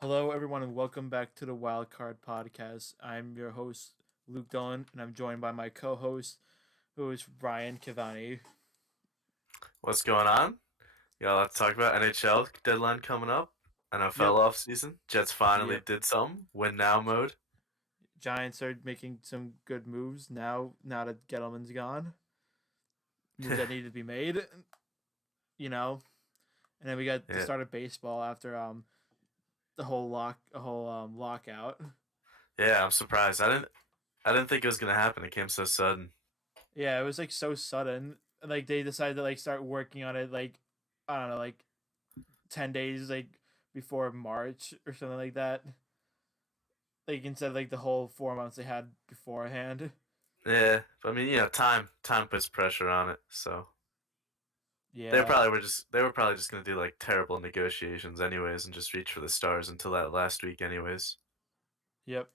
Hello, everyone, and welcome back to the WildCard Podcast. I'm your host, Luke Dillon, and I'm joined by my co host, who is Brian Kivani. What's going on? Let's talk about NHL deadline coming up. NFL Yep, offseason. Jets finally yep. did something. Win now mode. Giants are making some good moves now that Gettleman's gone. Moves that needed to be made, you know. And then we got the Yeah, start of baseball after the whole lockout. yeah. I'm surprised. I didn't think it was gonna happen. It came so sudden. Yeah, it was like so sudden. Like they decided to like start working on it like I don't know, like 10 days like before March or something like that. Like instead of like the whole 4 months they had beforehand. Yeah, but I mean, time puts pressure on it. So Yeah. they were probably just gonna do like terrible negotiations anyways, and just reach for the stars until that last week anyways. Yep.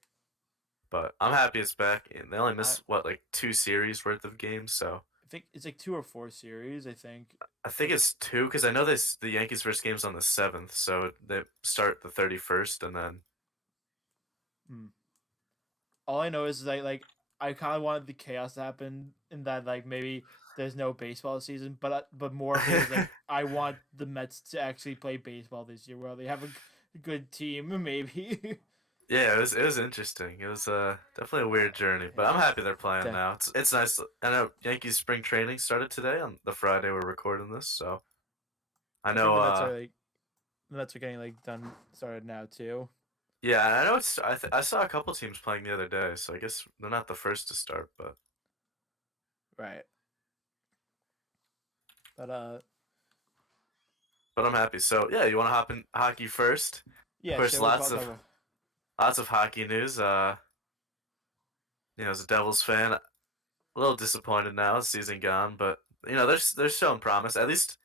But I'm happy it's back. And they only I missed what like two series worth of games, so think it's like 2 or 4 series. I think. I think it's two because I know this the Yankees' first game's on the 7th, so they start the 31st, and then Hmm. All I know is like I kind of wanted the chaos to happen in that like maybe there's no baseball season, but more of it is like I want the Mets to actually play baseball this year, where they have a good team, maybe. yeah, it was interesting. It was definitely a weird journey, but I'm Yeah. happy they're playing Def- now. It's nice. I know Yankees spring training started today on the Friday we're recording this, so I I think know. the Mets are getting like done started now too. Yeah, I know it's. I saw a couple teams playing the other day, so I guess they're not the first to start, Right. But but I'm happy. So yeah, you want to hop in hockey first? Of yeah, course, sure. We'll talk about. lots of hockey news. As a Devils fan, a little disappointed now. Season gone, but they're showing promise. At least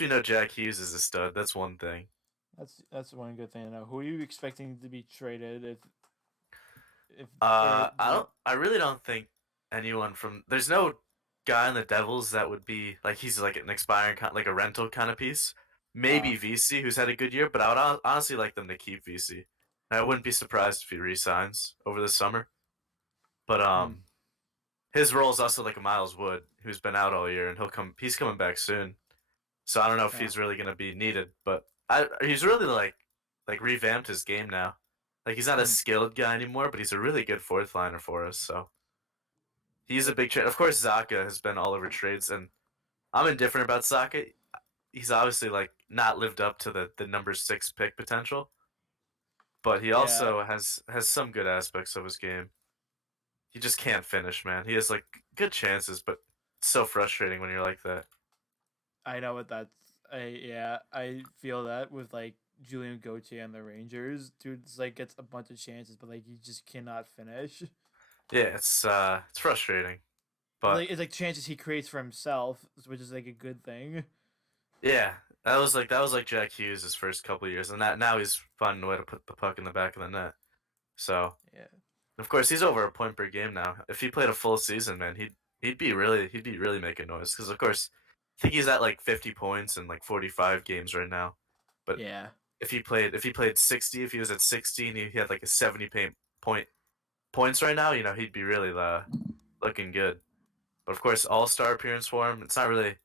we know Jack Hughes is a stud. That's one thing. That's one good thing to know. Who are you expecting to be traded if or I don't. I really don't think anyone from. There's no guy in the Devils that would be like he's like an expiring like a rental kind of piece. uh Maybe VC, who's had a good year, but I would honestly like them to keep VC. I wouldn't be surprised if he resigns over the summer. But hmm, his role is also like a Miles Wood, who's been out all year, and he's coming back soon. So I don't know if uh he's really gonna be needed, but he's really like revamped his game now. Like he's not a hmm, skilled guy anymore, but he's a really good fourth liner for us. So he's a yep. big trade. Of course, Zaka has been all over trades, and I'm indifferent about Zaka. He's obviously like not lived up to the number 6 pick potential, but he Yeah, also has some good aspects of his game. He just can't finish, man. He has like good chances, but it's so frustrating when you're like that. I know what that's. I feel that with like Julian Gauthier and the Rangers, dude's like gets a bunch of chances, but like he just cannot finish. Yeah, it's frustrating, but It's like chances he creates for himself, which is like a good thing. yeah, that was like Jack Hughes his first couple of years, and that now he's finding a way to put the puck in the back of the net. So Yeah, of course he's over a point per game now. If he played a full season, man, he'd be really making noise because of course I think he's at like 50 points in like 45 games right now. But yeah, if he played 60, if he was at 60 and he had like a 70 point points right now, he'd be really looking good. But of course, All Star appearance for him, it's not really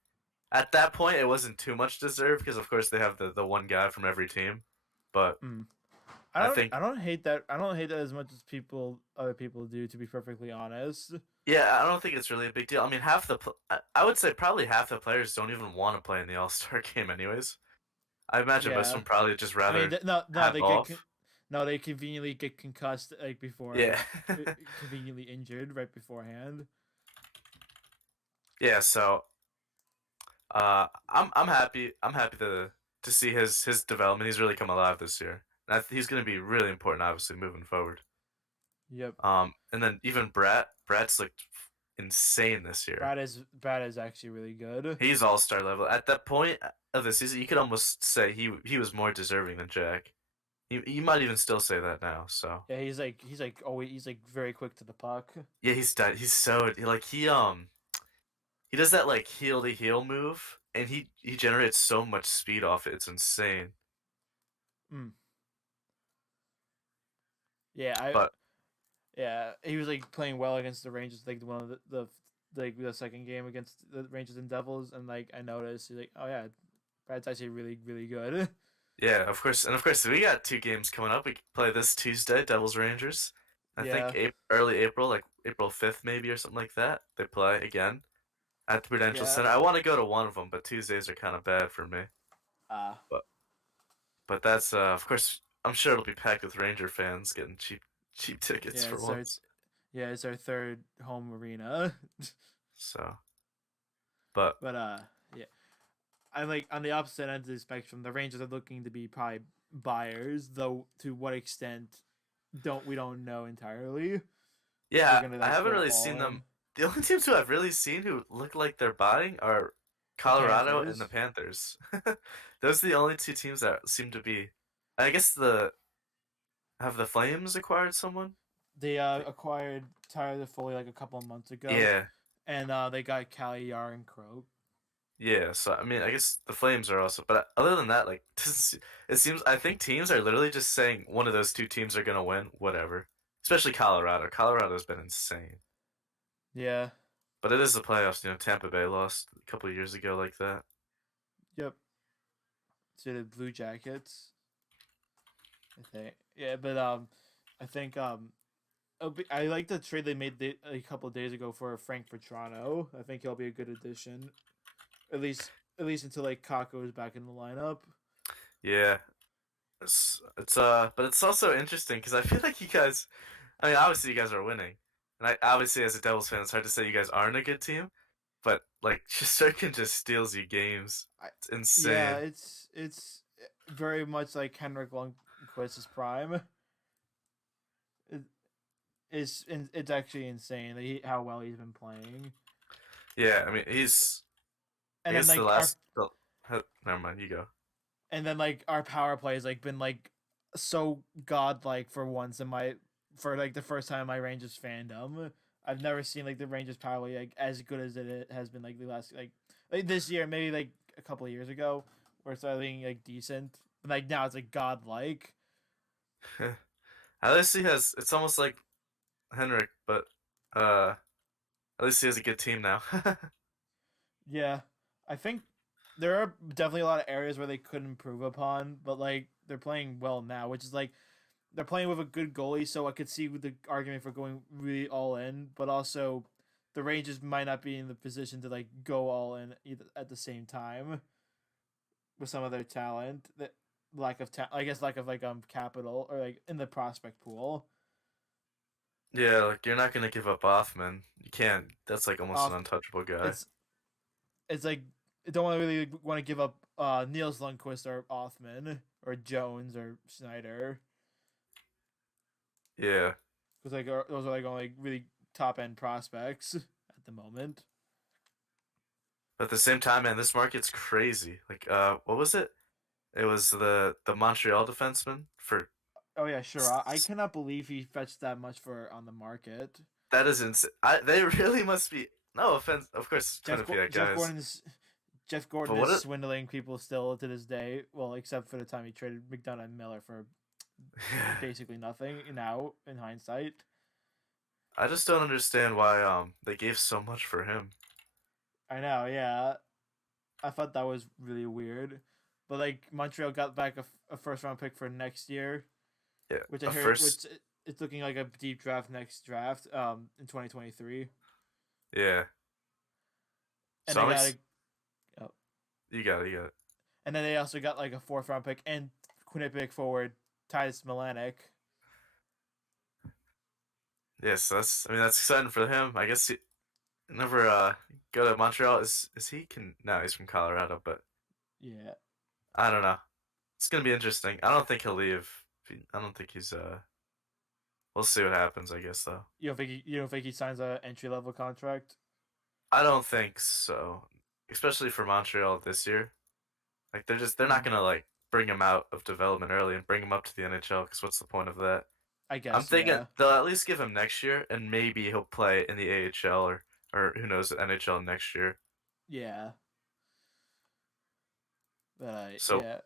at that point. It wasn't too much deserved because of course they have the one guy from every team. But mm. I think I don't hate that. I don't hate that as much as other people do. To be perfectly honest. yeah, I don't think it's really a big deal. I mean, I would say probably half the players don't even want to play in the All Star game anyways. I imagine most of Yeah, them probably just I mean, rather no, have off. no, they conveniently get concussed like before, Yeah, like conveniently injured right beforehand. yeah. So I'm happy. I'm happy to see his development. He's really come alive this year. And he's going to be really important, obviously, moving forward. Yep, And then even Brat's looked insane this year. Brad is actually really good. He's all star level. At that point of the season, you could almost say he was more deserving than Jack. You might even still say that now. So Yeah, he's like always he's like very quick to the puck. yeah, he's done. He's so like he does that like heel to heel move, and he generates so much speed off it. It's insane. Mm. Yeah, I But yeah he was like playing well against the Rangers. Like one of the second game against the Rangers and Devils, and like I noticed he's like, oh yeah, Brad's actually really good. yeah, of course, we got 2 games coming up. We play this Tuesday, Devils Rangers. I think Yeah, early April, like April 5th maybe or something like that. They play again at the Prudential yeah. Center. I want to go to one of them, but Tuesdays are kind of bad for me. Uh But that's of course I'm sure it'll be packed with Ranger fans getting cheap tickets yeah, for once. it's our third home arena. So, but But yeah, I like on the opposite end of the spectrum. The Rangers are looking to be probably buyers, though to what extent don't know entirely. If they're yeah, gonna I like haven't go really all seen them. in. The only teams who I've really seen who look like they're buying are The Colorado and the Panthers, Panthers. Those are the only 2 teams that seem to be. I guess the have the Flames acquired someone? they acquired Tyler Foley like a couple of months ago, Yeah, and they got Cali Yar and Croak. yeah. So I mean, I guess the Flames are also. But other than that, like it seems, I think teams are literally just saying one of those 2 teams are gonna win, whatever. Especially Colorado. Colorado's been insane. Yeah, But it is the playoffs. Tampa Bay lost a couple of years ago like that. yep. To the Blue Jackets, I think. Yeah, but I think I like the trade they made a couple of days ago for Frank Petrano. I think he'll be a good addition, at least until like Kako is back in the lineup. Yeah, but it's also interesting because I feel like you guys. I mean, obviously you guys are winning, and obviously as a Devils fan, it's hard to say you guys aren't a good team. But like, Shesterkin just steals you games. I, It's yeah, insane. it's very much like Henrik Lundqvist's prime. It, it's actually insane that how well he's been playing. Yeah, I mean, I And then guess the like our last. Never mind. You go. our power play has like been like so godlike for once in my for like the first time in my Rangers fandom. I've never seen like the Rangers power play like as good as it has been like the last like this year, maybe like a couple of years ago, where it's being like decent. But like now it's like godlike. At least he has. It's almost like Henrik, but uh, at least he has a good team now. Yeah, I think there are definitely a lot of areas where they could improve upon, but like they're playing well now, which is like they're playing with a good goalie, so I could see the argument for going really all in, but also the Rangers might not be in the position to like go all in either at the same time with some of their talent. That I guess lack of like capital or like in the prospect pool. Yeah, like you're not gonna give up Offman. You can't. That's like almost an Off, untouchable guy. it's it's like I don't really want to give up Niels Lundqvist or Othman or Jones or Snyder Yeah. because like those are like only really top end prospects at the moment. But at the same time, man, this market's crazy. Like, what was it? It was the Montreal defenseman for Oh yeah, sure. I cannot believe he fetched that much for on the market. that is insane. They really must be. No offense, of course, Quinnipiac Jeff guys. Gordon's Jeff Gordon But is what it? swindling people still to this day. Well, except for the time he traded McDonough and Miller for basically nothing. Now, in hindsight, I just don't understand why they gave so much for him. I know. Yeah, I thought that was really weird. But like Montreal got back a first round pick for next year, Yeah, which I a heard, first. it's looking like a deep draft next draft in 2023, Yeah. and So they I'm got a oh, you got it. and then they also got like a fourth round pick and Quinnipiac forward Titus Melanek. Yes, that's. I mean, that's exciting for him. I guess he never go to Montreal. Is he can? No, he's from Colorado, but Yeah, I don't know. It's gonna be interesting. I don't think he'll leave. I don't think he's. We'll see what happens. I guess though. you don't think he signs a entry level contract? I don't think so. Especially for Montreal this year. Like they're not gonna like bring him out of development early and bring him up to the NHL. Because what's the point of that? I I'm guess thinking yeah, they'll at least give him next year, and maybe he'll play in the AHL or who knows, the NHL next year. yeah, but So yeah,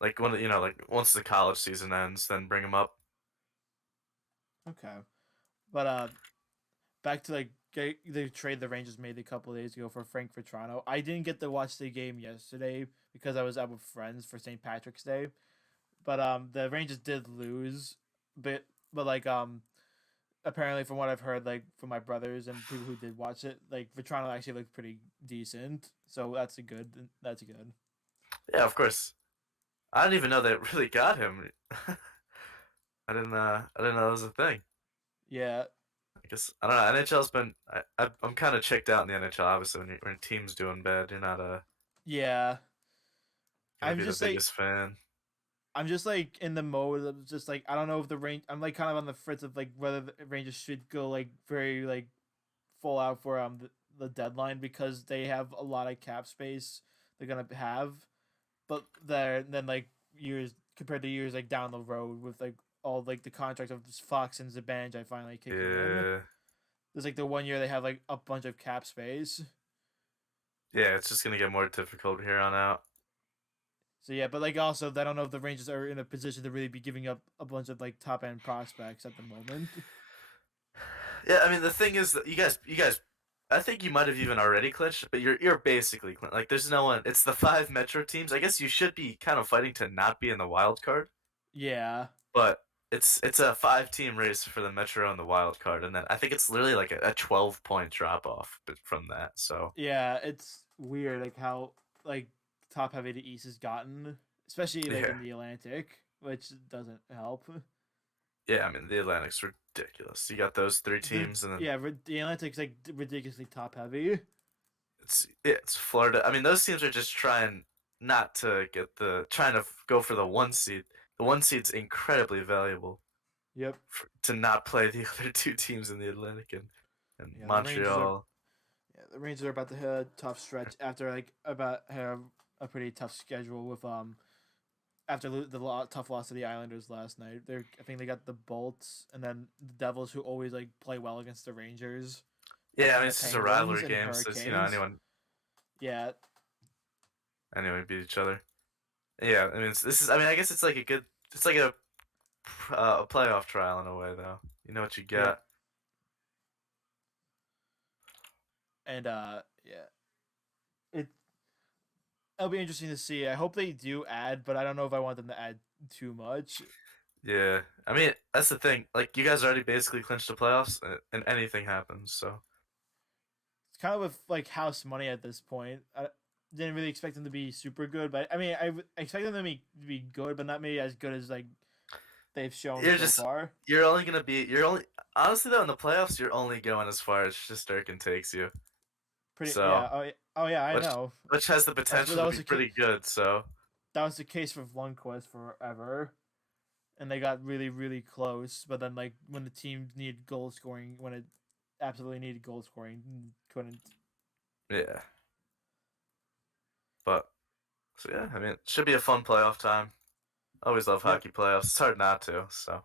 like like once the college season ends, then bring him up. Okay, but back to like the trade the Rangers made a couple of days ago for Frank Vetrano. I didn't get to watch the game yesterday because I was out with friends for St. Patrick's Day. But the Rangers did lose, but like apparently from what I've heard, like from my brothers and people who did watch it, like Vetrano actually looked pretty decent. So that's a good. That's good. Yeah, of course. I didn't even know they really got him. I didn't know that was a thing. Yeah, I guess I don't know. NHL's been. I'm kind of checked out in the NHL. Obviously, when your team's doing bad, you're not yeah. gonna I'm be the just like biggest fan. I'm just like in the mode of just like I don't know if the range. I'm like kind of on the fritz of like whether the Rangers should go like very like full out for the deadline because they have a lot of cap space they're gonna have, but they're then like years compared to years like down the road with like all like the contracts of Fox and Zibanejad finally kicking in. Yeah, There's like the 1 year they have like a bunch of cap space. yeah. It's just gonna get more difficult here on out. So yeah, but like also I don't know if the Rangers are in a position to really be giving up a bunch of like top end prospects at the moment. Yeah, I mean the thing is that you guys, I think you might have even already clinched, but you're basically like there's no one. It's the five Metro teams. I guess you should be kind of fighting to not be in the wild card, Yeah. but it's a five-team race for the Metro and the wild card, and then I think it's literally like a 12-point drop off from that. So Yeah, it's weird like how like top heavy the East has gotten, especially like yeah, in the Atlantic, which doesn't help. yeah. I mean the Atlantic's ridiculous. You got those three teams, and then The Atlantic's like ridiculously top heavy. it's Florida. I mean those teams are just trying not to get trying to go for the one seed. The one seed's incredibly valuable Yep. to not play the other two teams in the Atlantic and Yeah, Montreal. the Rangers are about to hit a tough stretch after like about have a pretty tough schedule with after the tough loss to the Islanders last night. I think they got the Bolts and then the Devils who always like play well against the Rangers Yeah, I mean and the it's just a Penguins rivalry and game, so it's, Hurricanes. Yeah, anyone beat each other. Yeah, I mean this is I mean I guess it's like a good it's like a playoff trial in a way though. You know what you yep. get. And yeah. It it'll be interesting to see. I hope they do add, but I don't know if I want them to add too much. Yeah, I mean that's the thing. Like you guys already basically clinched the playoffs, and anything happens. So It's kind of with like house money at this point. I didn't really expect them to be super good, but I mean, I expect them to be good, but not maybe as good as like they've shown you're so just far. you're only gonna be you're only honestly though in the playoffs you're only going as far as Shesterkin takes you. Pretty So yeah. Oh yeah, I which know. which has the potential That to was be pretty good. So that was the case for Lundqvist forever, and they got really close. But then like when the team needed goal scoring, when it absolutely needed goal scoring, couldn't. yeah, but so yeah, I mean it should be a fun playoff time. I always love Yep. hockey playoffs. It's hard not to. So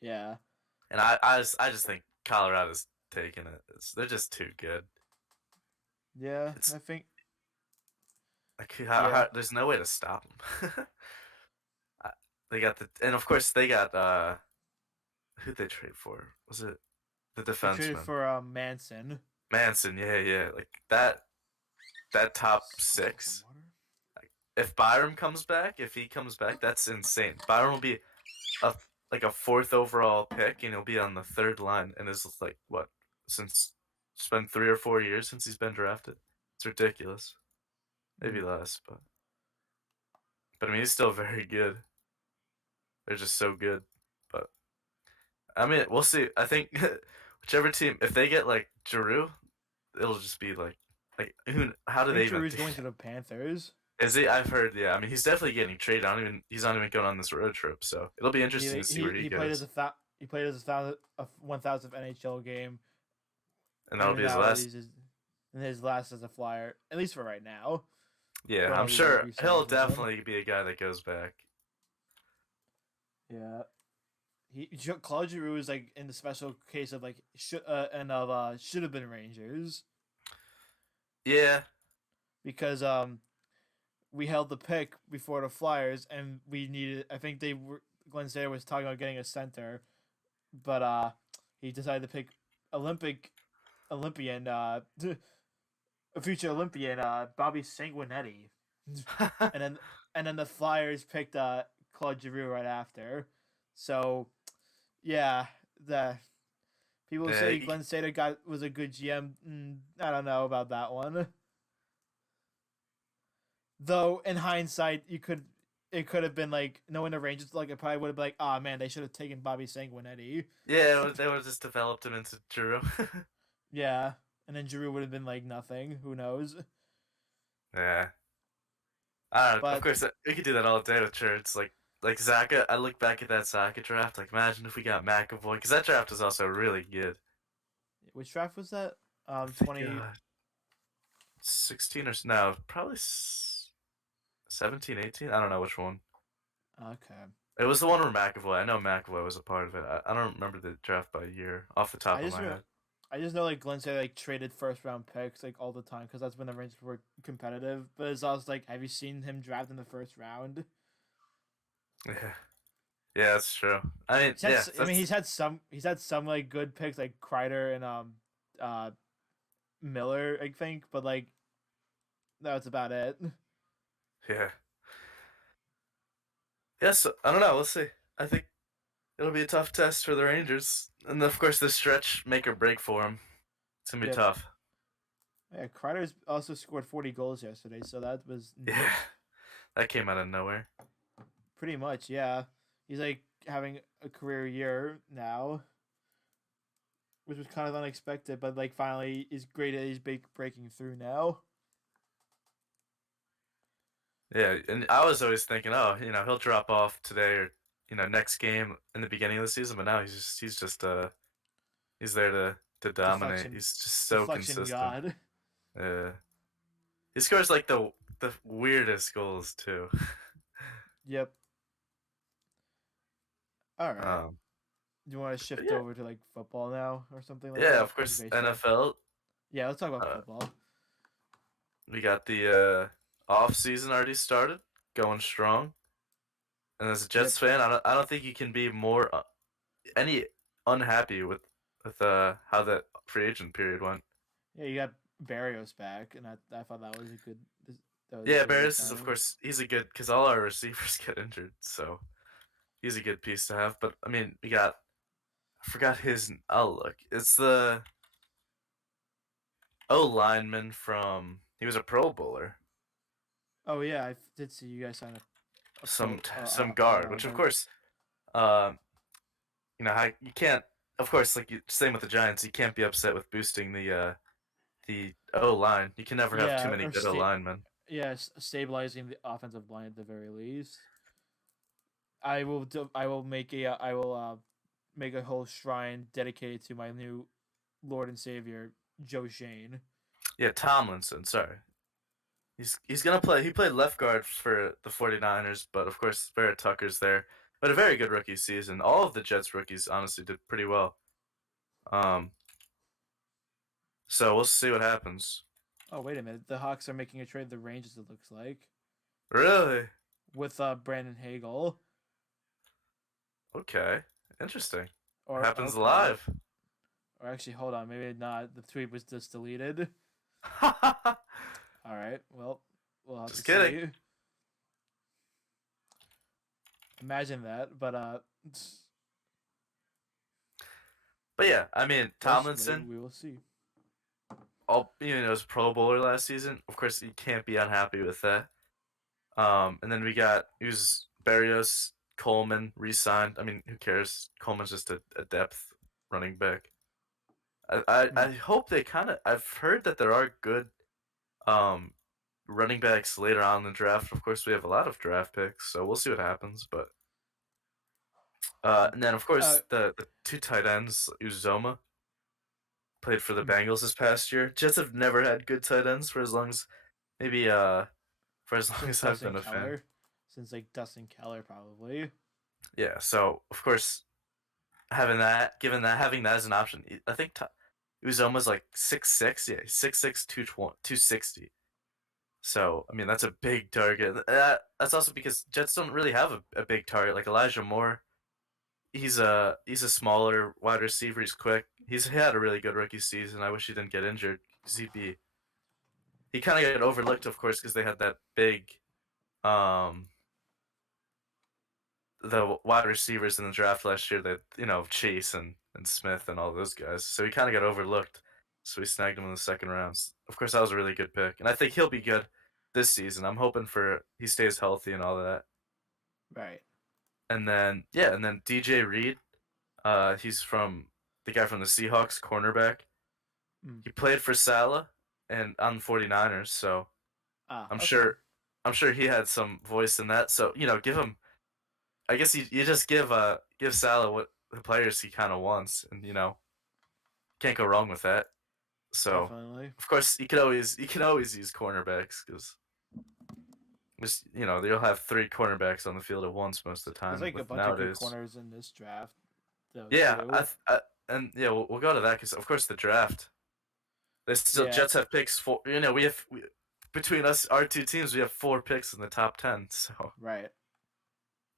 Yeah. and I just think Colorado's taking it. They're just too good. Yeah. It's I think. like Yeah. there's no way to stop them. They got and of course they got who'd they trade for? Was it the They traded defenseman for Manson. Manson? Yeah, yeah, like that top Swallow some six. water. Like, if Byram comes back, if he comes back, that's insane. Byram will be a like a fourth overall pick, and he'll be on the third line, and is like what since it's been 3 or 4 years since he's been drafted. It's ridiculous. Maybe Mm. less, but I mean he's still very good. They're just so good. But I mean, we'll see. I think whichever team, if they get like Giroux, it'll just be like who? How I do they think even? Giroux's going to the Panthers. Is he? I've heard. Yeah, I mean, he's definitely getting traded. He's not even going on this road trip, so it'll be interesting to see where he He played as goes, he played as a 1,000th NHL game, and that'll and be his now last. he's in his last as a Flyer, at least for right now. Yeah, Don't know I'm if he's gonna sure re-sign he'll with them. definitely be a guy that goes back. Yeah, Claude Giroux is like in the special case of like should have been Rangers Yeah, because we held the pick before the Flyers and we needed. I think they were Glenn Sayer was talking about getting a center but he decided to pick Olympian a future Olympian Bobby Sanguinetti, and then the Flyers picked Claude Giroux right after. So yeah, the people Yeah, say Glenn Sader was a good GM. I don't know about that one. Though in hindsight, it could have been like knowing the Rangers, like it probably would have been like, oh man, they should have taken Bobby Sanguinetti. yeah, they would have just developed him into Drew. Yeah, and then Giroux would have been like nothing. Who knows? Yeah. I don't know. Of But course, we could do that all day with trades. Like Zaka, I look back at that Zaka draft. Like, imagine if we got McAvoy, because that draft was also really good. which draft was that? I think 20. 16 or no, probably 17, 18. I don't know which one. Okay. It was the one where McAvoy. I know McAvoy was a part of it. I don't remember the draft by year off the top I of just my remember, head. I just know like Glenn said like traded first round picks like all the time because that's when the Rangers were competitive. But it's also like, have you seen him draft in the first round? Yeah, yeah, that's true. I mean, yeah, I mean, that's he's had some like good picks like Kreider and uh Miller, I think, but like that's about it. yeah. Yes, I don't know. We'll see. I think it'll be a tough test for the Rangers, and of course, this stretch make or break for them. It's gonna be Yep. tough. Yeah, Kreider's also scored 40 goals yesterday, so that was Yeah, nice. that came out of nowhere. Pretty much, yeah. He's like having a career year now, which was kind of unexpected, but like finally is great that he's breaking through now. Yeah, and I was always thinking, oh, he'll drop off today or next game in the beginning of the season, but now he's there to dominate. Deflection, He's just so deflection consistent. god. Yeah, he scores like the weirdest goals too. Yep. All right. Um, Do you want to but shift yeah, over to like football now or something like yeah, that? of Like course, baseball? NFL. Yeah, let's talk about Uh, football. we got the off season already started, going strong. And as a Yep. Jets fan, I don't think you can be more any unhappy with how that free agent period went. Yeah, you got Barrios back, and I thought that was a good Yeah, good Barris is of signing. course he's a good because all our receivers get injured, so he's a good piece to have. But I mean, we got I forgot his. Oh look, it's the O lineman from he was a Pro Bowler, Oh yeah, I did see you guys sign a some pro some O guard, which of lineman. course, um, how you can't. Of course, same with the Giants, you can't be upset with boosting the O line. You can never have too Yeah, many good O linemen. stabilizing the offensive line at the very least. I will make a whole shrine dedicated to my new Lord and Savior Joe Shane. Yeah, Tomlinson. Sorry, he's gonna play. He played left guard for the 49ers, but of course Barrett Tucker's there. But a very good rookie season. All of the Jets rookies honestly did pretty well. Um, so we'll see what happens. Oh wait a minute, the Hawks are making a trade with the Rangers. It looks like Really? with Brandon Hagel Okay. Interesting. or Happens okay, live. or actually hold on, maybe not. The tweet was just deleted. All right, well we'll have to Just kidding. see. Imagine that, but But yeah, I mean yes, Tomlinson. we will see. Was a Pro Bowler last season. Of course, you can't be unhappy with that. And then he was Barrios, Coleman re-signed. I mean, who cares? Coleman's just a depth running back. I hope they kind of. I've heard that there are good um running backs later on in the draft. Of course, we have a lot of draft picks, so we'll see what happens. But and then of Uh, course the two tight ends, Uzoma played for the hmm, Bengals this past year. Jets have never had good tight ends for as long as maybe for as long since as I've Dustin been a fan. Keller, since like Dustin Keller probably. Yeah, so of course having that as an option, I think Uzoma's like 6'6", yeah, 6'6", 260. So I mean that's a big target. That's also because Jets don't really have a big target like Elijah Moore. he's a smaller wide receiver. He's quick. He had a really good rookie season. I wish he didn't get injured because he kind of got overlooked, of course, because they had that big um the wide receivers in the draft last year that Chase and Smith and all those guys. So he kind of got overlooked. So we snagged him in the second rounds. Of course, that was a really good pick, and I think he'll be good this season. I'm hoping for he stays healthy and all that. Right. And then DJ Reed, he's from the guy from the Seahawks, cornerback. Mm. He played for Salah and on the 49ers, so I'm Okay. sure he had some voice in that. So give him. I guess you just give Salah what the players he kind of wants, and can't go wrong with that. So Definitely. of course you can always use cornerbacks because just you'll have 3 cornerbacks on the field at once most of the time. There's like a With bunch of good nowadays, corners in this draft, though, yeah, too. and yeah, we'll go to that because of course the draft. They still Yeah. Jets have picks for between us our 2 teams we have 4 picks in the top 10. Right.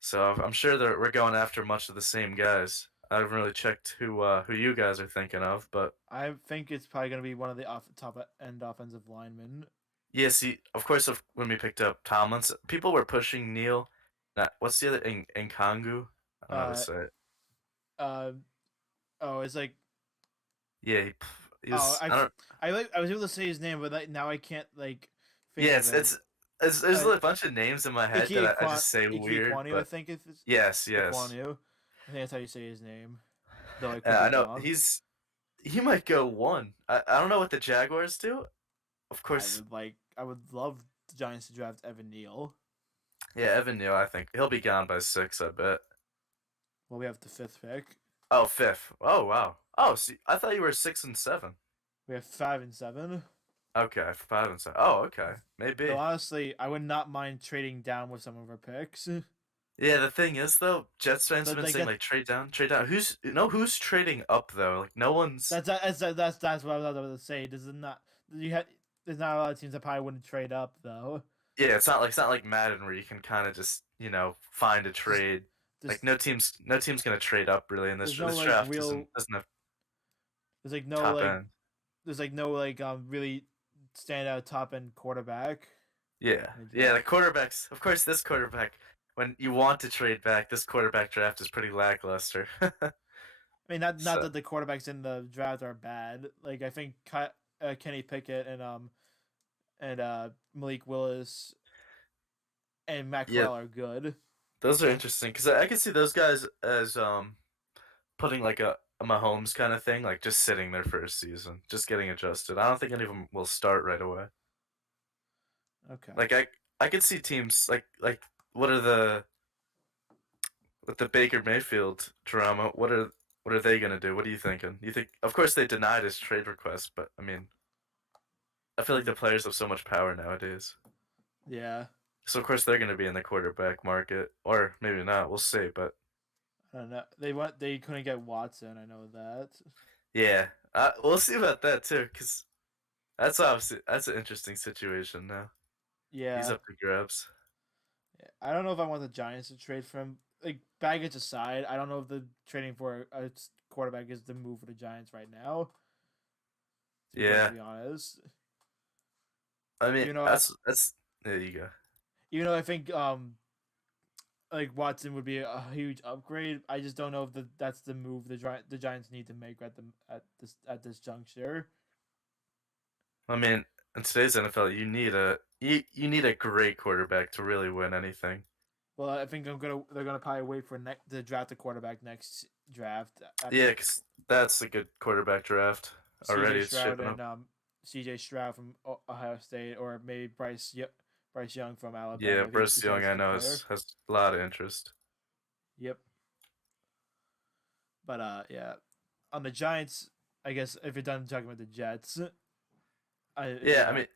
So I'm sure that we're going after much of the same guys. I haven't really checked who you guys are thinking of, but I think it's probably going to be one of the top end offensive linemen. yeah. See, of course, when we picked up Tomlinson, people were pushing Neil. What's the other Nkangu? I don't know how to say it. It's like Yeah, he was. I was able to say his name, but now I can't think Yeah, of it. there's a bunch of names in my head that I just say weird. Kwanu, But I think it's yes. Kwanu. I think that's how you say his name. Though I could I be know wrong. he might go 1. I don't know what the Jaguars do. Of course, I would love the Giants to draft Evan Neal. yeah, Evan Neal. I think he'll be gone by 6. I bet. Well, we have the 5th pick. Oh, 5th. Oh, wow. Oh, see, I thought you were 6 and 7. We have 5 and 7. Okay, 5 and 7. Oh, okay, maybe. So honestly, I would not mind trading down with some of our picks. Yeah, the thing is though, Jets fans have been saying like trade down, trade down. Who's trading up though? Like no one's. That's what I was about to say. There's not a lot of teams that probably wouldn't trade up though. Yeah, it's not like Madden where you can kind of just find a trade. Like no team's gonna trade up really in this draft. Doesn't have there's like no top end. there's like no really standout top end quarterback. Yeah, the quarterbacks. Of course, this quarterback. When you want to trade back, this quarterback draft is pretty lackluster. I mean, not that the quarterbacks in the draft are bad. Like I think Kenny Pickett and Malik Willis and Matt Corral are good. Those are interesting because I can see those guys as putting like a Mahomes kind of thing, like just sitting there for a season, just getting adjusted. I don't think any of them will start right away. Okay. Like I could see teams like with the Baker Mayfield drama, what are they gonna do? What are you thinking? You think of course they denied his trade request, but I mean I feel like the players have so much power nowadays. Yeah. So of course they're gonna be in the quarterback market. Or maybe not, we'll see, but I don't know. They couldn't get Watson, I know that. Yeah. We'll see about that too, because that's an interesting situation now. Yeah. He's up to grabs. Yeah. I don't know if I want the Giants to trade for him. Like baggage aside, I don't know if the trading for a quarterback is the move for the Giants right now. Yeah. To be honest. I mean, that's there you go. Even though I think like Watson would be a huge upgrade, I just don't know if that's the move the Giants need to make at this juncture. I mean, in today's NFL, you need a great quarterback to really win anything. Well, I think they're gonna probably wait for to draft a quarterback next draft. Yeah, because that's a good quarterback draft already. CJ Stroud from Ohio State, or maybe Bryce Young from Alabama. Yeah, Bryce Young I know has a lot of interest. Yep. But yeah, on the Giants, I guess if you're done talking about the Jets, I mean,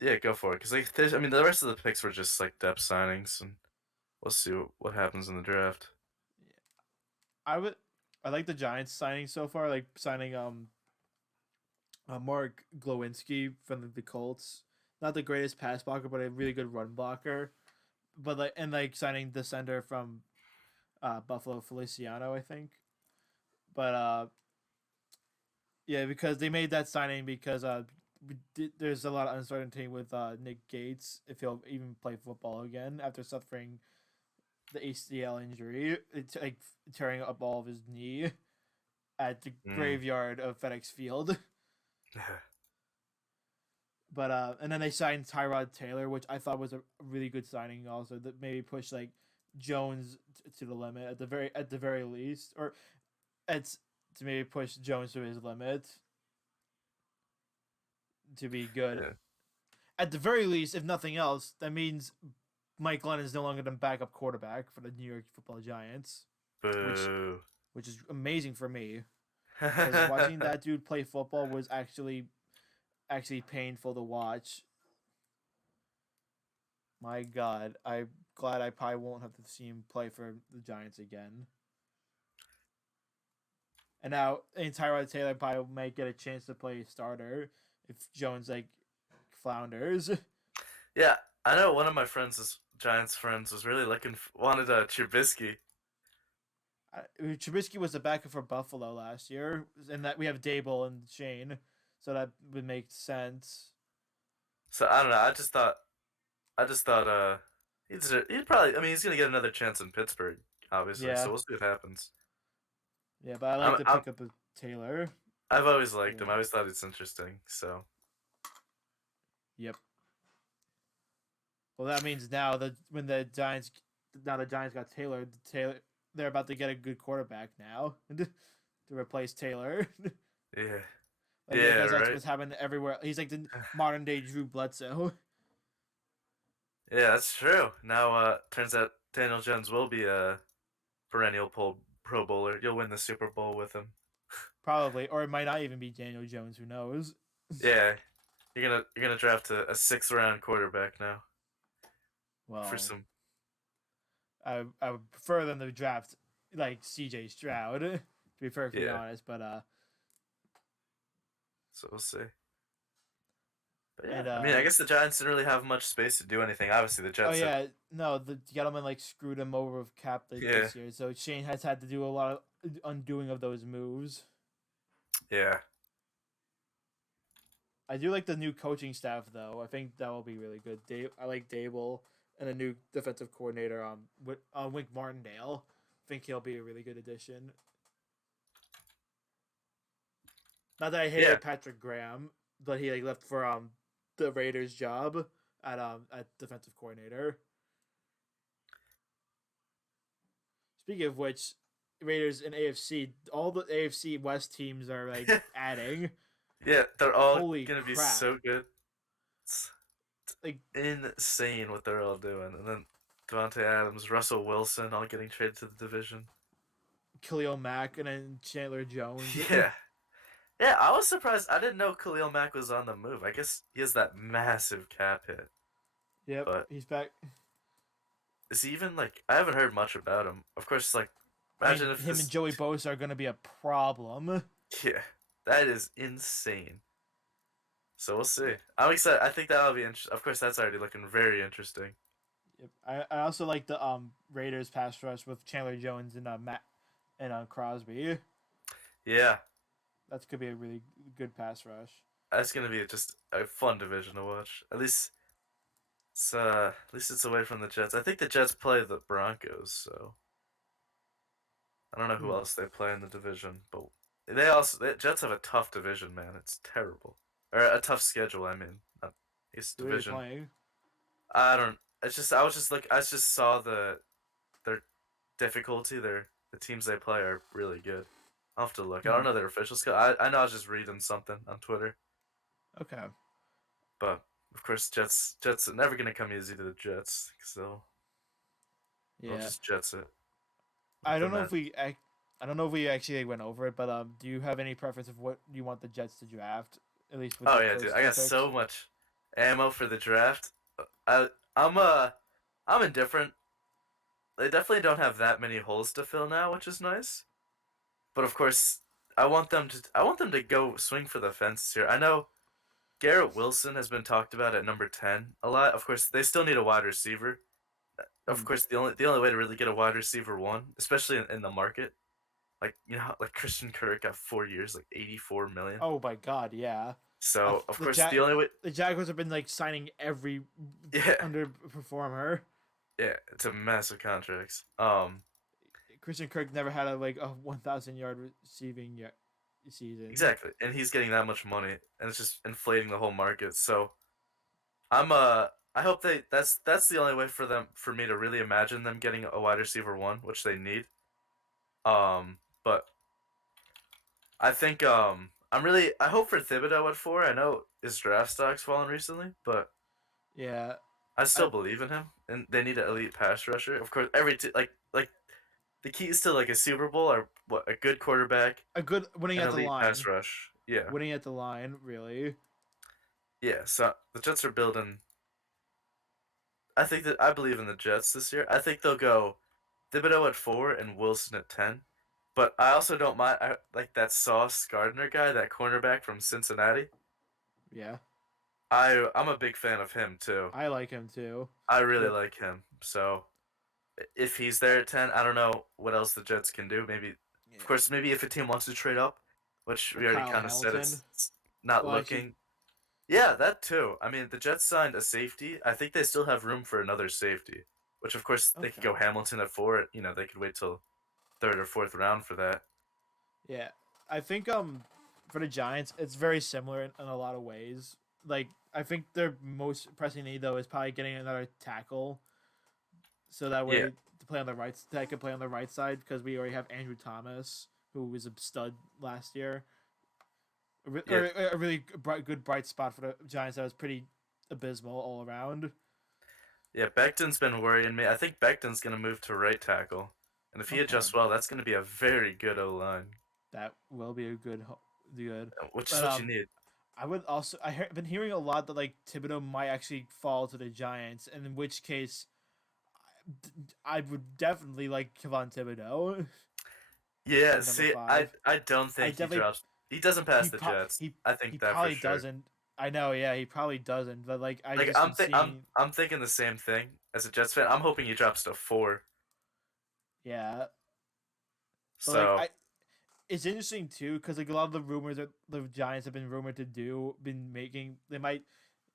yeah, go for it. Because the rest of the picks were just like depth signings, and we'll see what happens in the draft. Yeah. I like the Giants signing so far, like signing Mark Glowinski from the Colts. Not the greatest pass blocker, but a really good run blocker. But signing the center from Buffalo Feliciano, I think. But yeah, because they made that signing because there's a lot of uncertainty with Nick Gates if he'll even play football again after suffering the ACL injury, it's like tearing up all of his knee at the Mm. graveyard of FedEx Field. But and then they signed Tyrod Taylor, which I thought was a really good signing. Also, that maybe push like Jones to the limit at the very least, or it's to maybe push Jones to his limit to be good. Yeah. At the very least, if nothing else, that means Mike Glenn is no longer the backup quarterback for the New York Football Giants, which Boo. which is amazing for me because watching that dude play football was actually painful to watch. My God, I'm glad I probably won't have to see him play for the Giants again. And now, Tyrod Taylor probably might get a chance to play starter if Jones like flounders. Yeah, I know one of my Giants friends, was really wanted a Trubisky. Trubisky was the backup for Buffalo last year, and that we have Dable and Shane, so that would make sense. So I don't know. I just thought he'd probably. I mean, he's gonna get another chance in Pittsburgh, obviously. Yeah, So we'll see what happens. yeah, but I like I'm, to I'm pick up a Taylor. I've always liked Yeah. him. I always thought it's interesting. So Yep. Well, that means now that when the Giants got Taylor, they're about to get a good quarterback now to replace Taylor. yeah, Because that's right. what's happening everywhere. He's like the modern day Drew Bledsoe. Yeah, that's true. Now, turns out Daniel Jones will be a perennial Pro Bowler. You'll win the Super Bowl with him. Probably, or it might not even be Daniel Jones. Who knows? Yeah, you're gonna draft a 6th round quarterback now for Well, some. I would prefer them to draft like C.J. Stroud, to be perfectly Yeah, honest. But so we'll see. But yeah, and I mean, I guess the Giants didn't really have much space to do anything. Obviously, the oh Jets have. yeah, no, the Gettleman like screwed him over with cap Yeah, this year, so Shane has had to do a lot of undoing of those moves. yeah, I do like the new coaching staff though. I think that will be really good. I like Dable and a new defensive coordinator with Wink Martindale. I think he'll be a really good addition. Not that I yeah. hated Patrick Graham, but he like left for the Raiders job at defensive coordinator. Speaking of which, Raiders and AFC, all the AFC West teams are like adding. Yeah, they're all Holy gonna be crap! so good. It's Like insane what they're all doing. And then Devontae Adams, Russell Wilson, all getting traded to the division. Khalil Mack and then Chandler Jones. Yeah, yeah. I was surprised. I didn't know Khalil Mack was on the move. I guess he has that massive cap hit. Yep, But he's back. is he even like? I haven't heard much about him. Of course, like I imagine mean, if him and this. Joey Bosa are going to be a problem. Yeah, that is insane. So we'll see. I'm excited. I think that'll be interesting. Of course, that's already looking very interesting. Yep. I also like the Raiders pass rush with Chandler Jones and Matt and Crosby. Yeah, That could be a really good pass rush. that's gonna be just a fun division to watch. At least it's away from the Jets. I think the Jets play the Broncos, so I don't know who Hmm. else they play in the division. But the Jets have a tough division, man. It's terrible, or a tough schedule. I mean, it's Who are they division. playing? I don't. It's just I was just like I just saw their difficulty. The teams they play are really good. I'll have to look. I don't know their official skill. I know I was just reading something on Twitter, Okay. but of course Jets are never gonna come easy to the Jets, so we'll Yeah. just Jets it. I With the don't know men. if we. I don't know if we actually went over it, but do you have any preference of what you want the Jets to draft? At least with Oh their yeah, dude. first I two got picks. so much ammo for the draft. I'm I'm indifferent. They definitely don't have that many holes to fill now, which is nice. But of course, I want them to go swing for the fences here. I know Garrett Wilson has been talked about at number 10 a lot. Of course, they still need a wide receiver. of course, the only way to really get a wide receiver one, especially in the market, like like Christian Kirk got 4 years, like 84 million. Oh my God, yeah. So of The course the only way, the Jaguars have been like signing every yeah, underperformer. yeah, it's a massive contracts. Christian Kirk never had a 1,000 yard receiving season. Exactly, and he's getting that much money, and it's just inflating the whole market. So I hope that's the only way for me to really imagine them getting a wide receiver one, which they need. But I think I hope for Thibodeau at 4. I know his draft stock's fallen recently, but Yeah, I I, still believe in him, and they need an elite pass rusher. Of course, like the keys to like a Super Bowl are what a good quarterback, a good winning an at the elite pass line. rush. Yeah, Winning at the line, really. yeah. So the Jets are building. I believe in the Jets this year. I think they'll go Thibodeau at 4 and Wilson at 10. But I also don't mind like that Sauce Gardner guy, that cornerback from Cincinnati. Yeah, I'm a big fan of him too. I like him too. I really But like him. So if he's there at 10, I don't know what else the Jets can do. Maybe, of yeah, course, maybe if a team wants to trade up, which we like already Kyle kind of said Hamilton. it's not Well, actually, looking. Yeah, that too. I mean, the Jets signed a safety. I think they still have room for another safety, which of course they could go okay. Hamilton at 4. They could wait till third or fourth round for that. Yeah, I think for the Giants, it's very similar in a lot of ways. Like I think their most pressing need though is probably getting another tackle, so that Yeah, way to play on the right, that can play on the right side because we already have Andrew Thomas who was a stud last year. yeah, A really good bright spot for the Giants that was pretty abysmal all around. yeah. Becton's been worrying me. I think Becton's gonna move to right tackle, and if he Okay, adjusts well, that's gonna be a very good O line, that will be a good. which is But what you need. I would also been hearing a lot that like Thibodeau might actually fall to the Giants, and in which case I would definitely like Kevon Thibodeau Yeah, at number see, I 5. I don't I think he definitely drops. He doesn't pass the Jets. I he think that for probably sure. doesn't. I know, yeah, he probably doesn't. But like I Like just been seeing, I'm thinking the same thing as a Jets fan. I'm hoping he drops to 4. yeah, but like So it's interesting too because like a lot of the rumors that the Giants have been rumored to do, been making, they might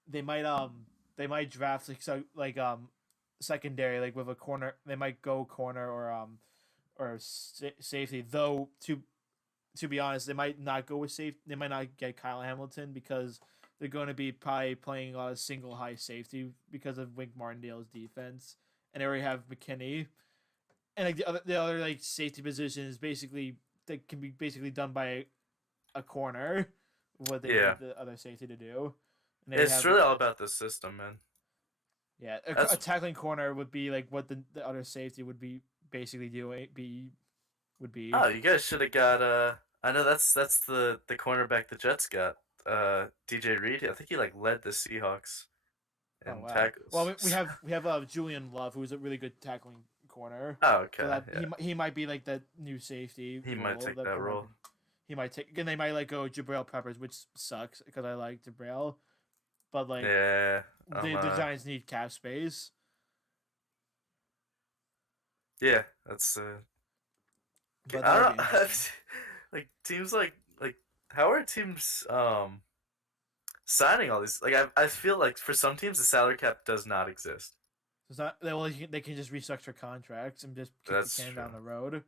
they might draft like secondary like with a corner. They might go corner or safety. Though to be honest, they might not go with safe. They might not get Kyle Hamilton because they're going to be probably playing a lot of single high safety because of Wink Martindale's defense, and they already have McKinney. And like the other like safety position is basically that can be basically done by a corner, what they yeah, need the other safety to do. And they it's have really all about the system, man. yeah, a That's tackling corner would be like what the other safety would be basically doing would be. oh, you guys should have got I know that's the cornerback the Jets got. DJ Reed. I think he like led the Seahawks Oh in wow. Well, tackles. we have Julian Love, who's a really good tackling corner. Oh, So okay, that yeah. he might be like that new safety He might role take that that role. he might take. And they might like go Jabril Peppers, which sucks because I like Jabril, but like Yeah. the Giants need cap space. Yeah, that's But that I would be don't know. interesting. Like teams like how are teams signing all these? Like I feel like for some teams the salary cap does not exist. It's not they can just restructure contracts and just kick the That's can true. down the road.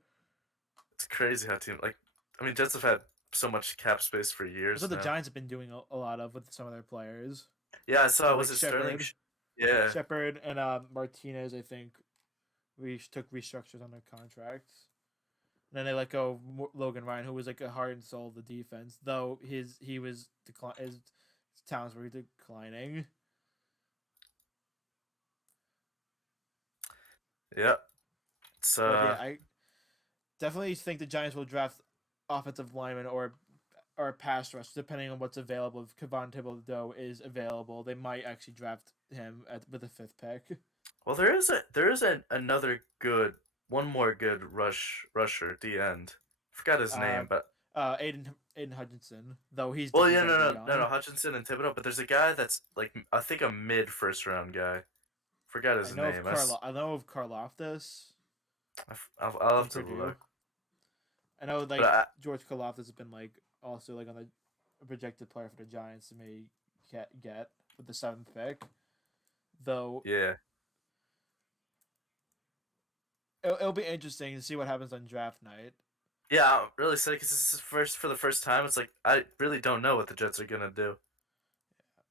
It's crazy how team like I mean Jets have had so much cap space for That's years what the now. Giants have been doing a lot of with some of their players. Yeah, I saw So it was like it Sterling. Yeah. Shepard and Martinez, I think we took restructures on their contracts. And then they let go of Logan Ryan, who was like a heart and soul of the defense, though his talents were declining. Yeah. It's But yeah, I definitely think the Giants will draft offensive lineman or a pass rush, depending on what's available. If Kevon Thibodeau is available, they might actually draft him with the 5th pick. well there is another good one more good rusher at the end. Forgot his Uh, name, but Aiden Hutchinson, though he's well, definitely yeah, very no, young. Hutchinson and Thibodeau, but there's a guy that's like I think a mid first round guy Forgot his name. I know of Karloftis I'll from have to Purdue. look. I know But like George Karloftis has been like also like on the projected player for the Giants to may get with the 7th pick. Though yeah, it'll be interesting to see what happens on draft night. yeah, I'm really excited because this is for the first time. It's like I really don't know what the Jets are gonna do.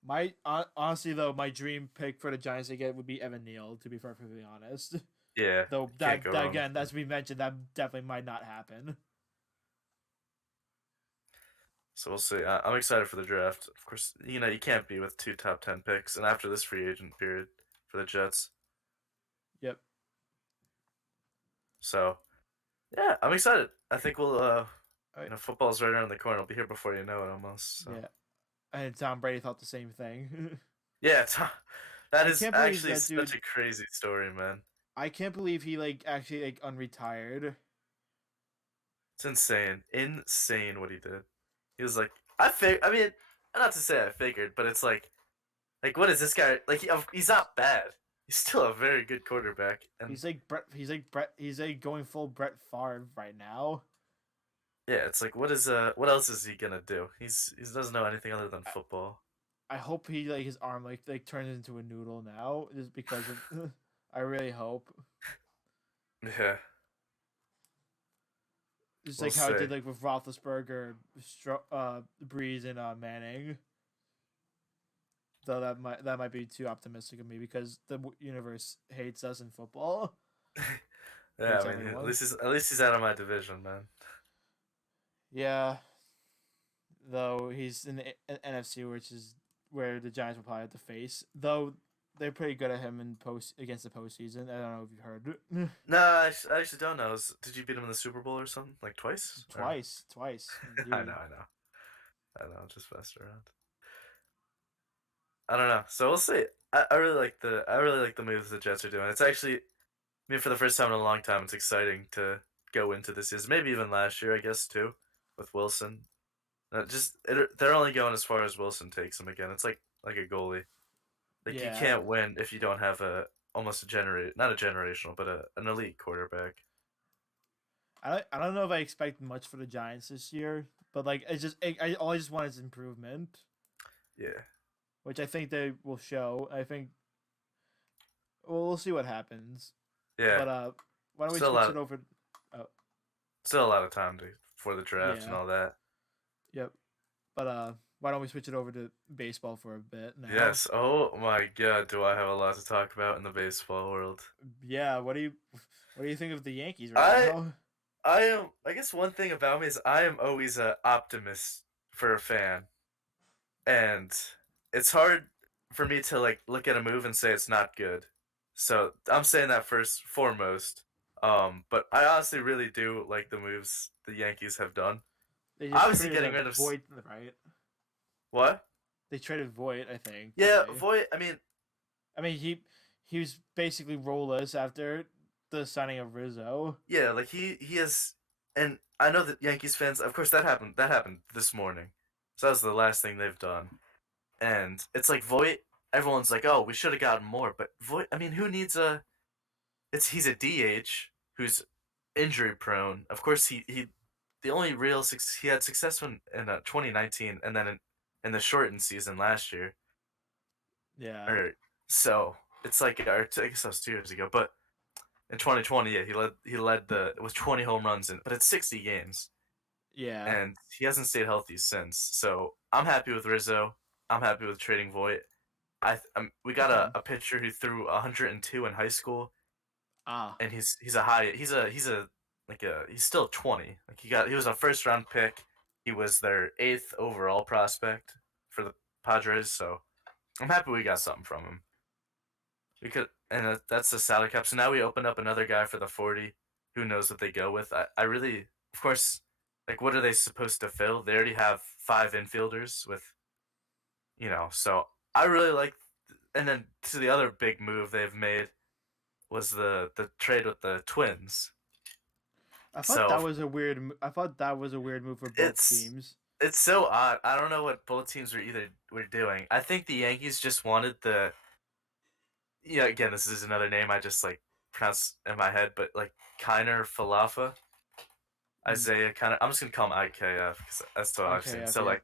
My honestly though, my dream pick for the Giants to get would be Evan Neal. To be perfectly honest, Yeah, though you can't go that wrong with again, that. as we mentioned, that definitely might not happen. So we'll see. I'm excited for the draft. Of course, you can't be with 2 top 10 picks, and after this free agent period for the Jets. Yep. So yeah, I'm excited. I think we'll All right. football's right around the corner. It'll be here before you know it almost. So Yeah. And Tom Brady thought the same thing. yeah, that I is can't believe actually that dude. such a crazy story, man. I can't believe he like actually like unretired. It's insane, insane what he did. He was like, I mean, not to say I figured, but it's like what is this guy like? He's not bad. He's still a very good quarterback, and He's like Brett. He's like going full Brett Favre right now. yeah, it's like what else is he gonna do? He doesn't know anything other than football. I hope he like his arm like turns into a noodle now just because of. I really hope. Yeah, Just we'll like how it see. did like with Roethlisberger, Breeze, and Manning. Though that might be too optimistic of me because the universe hates us in football. Yeah, Hates I mean, everyone. at least he's out of my division, man. Yeah, though he's in the NFC, which is where the Giants will probably have to face. Though they're pretty good at him in against the postseason. I don't know if you've heard. No, I actually don't know. Did you beat him in the Super Bowl or something? Like twice? Or... Twice, I indeed. know, just messed around. I don't know. So we'll see. I really like the moves the Jets are doing. It's actually, I mean, for the first time in a long time, it's exciting to go into this season. Maybe even last year, I guess too, with Wilson. They're only going as far as Wilson takes them again. It's like a goalie. Like you Yeah, can't win if you don't have almost not a generational, but an elite quarterback. I don't know if I expect much for the Giants this year, but like it's just all I just want is improvement, Yeah. which I think they will show. I think we'll see what happens. Yeah. But why don't we Still a switch lot. it over? Oh, Still a lot of time for the draft and yeah, all that. yep. But why don't we switch it over to baseball for a bit now? Yes. Oh my God, do I have a lot to talk about in the baseball world? Yeah. What do you think of the Yankees right I now? I am. I guess one thing about me is I am always an optimist for a fan, and it's hard for me to like look at a move and say it's not good. So I'm saying that first foremost. But I honestly really do like the moves the Yankees have done. They just Obviously, traded getting a rid of Voit, right? what? They traded Voit, I think, Yeah, today. Voit. I mean, I mean, he was basically rollless after the signing of Rizzo. yeah, like he has, and I know that Yankees fans. Of course, that happened. That happened this morning. So that was the last thing they've done. And it's like Voit. Everyone's like, "Oh, we should have gotten more." But Voit. I mean, who needs a? He's a DH who's injury prone. Of course, he the only real he had success in 2019, and then in the shortened season last year. Yeah, Or so it's like, or I guess that was 2 years ago. But in 2020, yeah, he led the with 20 home runs in, but it's 60 games, yeah. and he hasn't stayed healthy since. So I'm happy with Rizzo. I'm happy with trading Voit. We got Okay. a pitcher who threw 102 in high school, Ah, and he's still 20. Like he was a first round pick. He was their 8th overall prospect for the Padres. So I'm happy we got something from him. That's the salary cap. So now we open up another guy for the 40. Who knows what they go with? I really, of course, like what are they supposed to fill? They already have 5 infielders with, So I really like. And then to the other big move they've made was the trade with the Twins. I thought So that was a weird. I thought that was a weird move for both it's teams. it's so odd. I don't know what both teams were doing. I think the Yankees just wanted yeah, again, this is another name I just like pronounce in my head, but like Kiner Falafa, Mm. Isaiah kind of. I'm just gonna call him IKF because that's what I've seen. IKF, So yeah. like,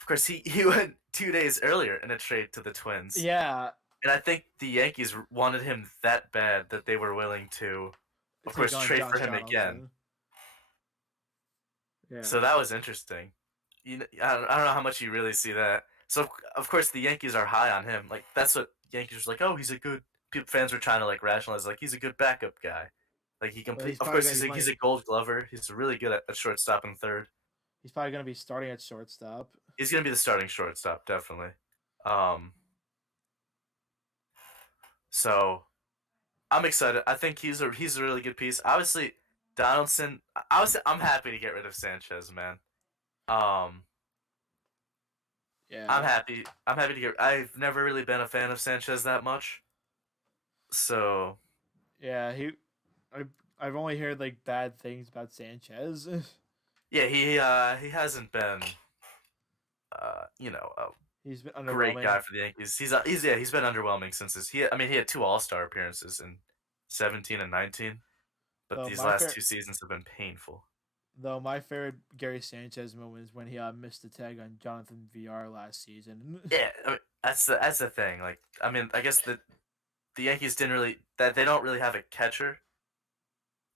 of course, he went 2 days earlier in a trade to the Twins, Yeah, and I think the Yankees wanted him that bad that they were willing to, of take course, on trade for Josh him again. Donaldson. Yeah. So that was interesting. I don't know how much you really see that. So of course the Yankees are high on him. Like that's what Yankees were like. Oh, he's a good. People, fans were trying to like rationalize like he's a good backup guy. Like he can Well, play. he's Of probably course gonna be he's playing. a Gold Glover. He's really good at shortstop and third. He's probably gonna be starting at shortstop. He's gonna be the starting shortstop definitely. Um, so I'm excited. I think he's a really good piece. Obviously Donaldson. I'm happy to get rid of Sanchez, man. Um, I'm Yeah. happy. I'm happy to get. I've never really been a fan of Sanchez that much. So Yeah. I, I've only heard like bad things about Sanchez. yeah, he hasn't been a He's been great underwhelming. guy for the Yankees. He's been underwhelming since he had two All-Star appearances in 17 and 19, but Though these my last favorite, two seasons have been painful. though my favorite Gary Sanchez moment is when he missed the tag on Jonathan VR last season. Yeah, I mean, that's the thing. Like I mean, I guess the Yankees didn't really that they don't really have a catcher.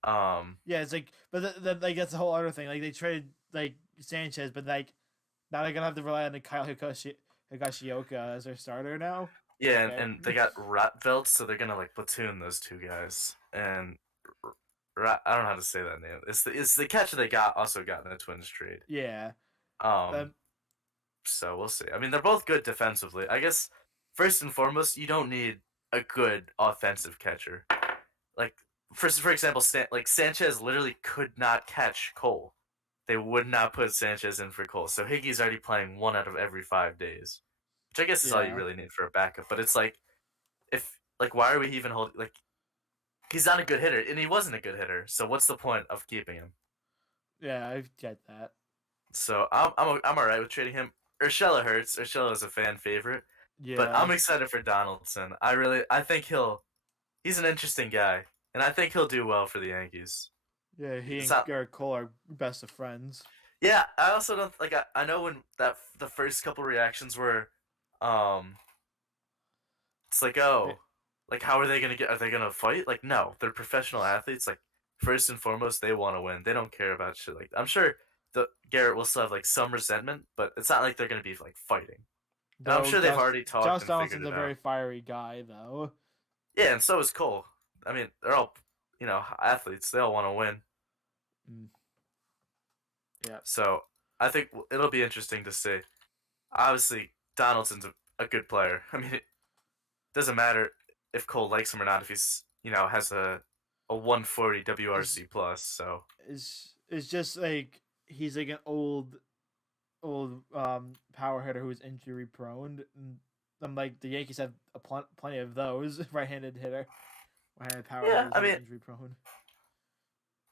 Yeah, it's like, but like that's the whole other thing. Like they traded like Sanchez, but like now they're gonna have to rely on the Higashioka as their starter now. Yeah, Okay. and they got Rottweilt, so they're gonna like platoon those two guys. And I don't know how to say that name. It's the catcher they also got in the Twins trade. Yeah. Um, Um. so we'll see. I mean, they're both good defensively. I guess first and foremost, you don't need a good offensive catcher. Like for example, like Sanchez literally could not catch Cole. They would not put Sanchez in for Cole. So Higgy's already playing 1 out of every 5 days, which I guess is all you Yeah. really need for a backup. But it's like if like why are we even holding like he's not a good hitter and he wasn't a good hitter. So what's the point of keeping him? Yeah. I get that. So I'm all right with trading him. Urshela hurts. Urshela is a fan favorite, but Yeah. I'm excited for Donaldson. I think he's an interesting guy, and I think he'll do well for the Yankees. Yeah. He It's and not. Garrett Cole are best of friends. Yeah, I also don't like. I know when the first couple reactions were, um, it's like They, like how are they gonna get? Are they gonna fight? Like no, they're professional athletes. Like first and foremost, they want to win. They don't care about shit. Like I'm sure the Garrett will still have like some resentment, but it's not like they're gonna be like fighting. And I'm though sure they've already talked Josh and figured Donaldson's a it very out. fiery guy though. Yeah, and so is Cole. I mean, they're all athletes. They all want to win. Mm, yeah. So I think it'll be interesting to see. Obviously, Donaldson's a good player. I mean, it doesn't matter if Cole likes him or not if he's has a 140 Is WRC plus. So is just like he's like an old power hitter who's injury prone. And like the Yankees have plenty of those right-handed hitter, right-handed power yeah, hitters I who's mean, injury prone.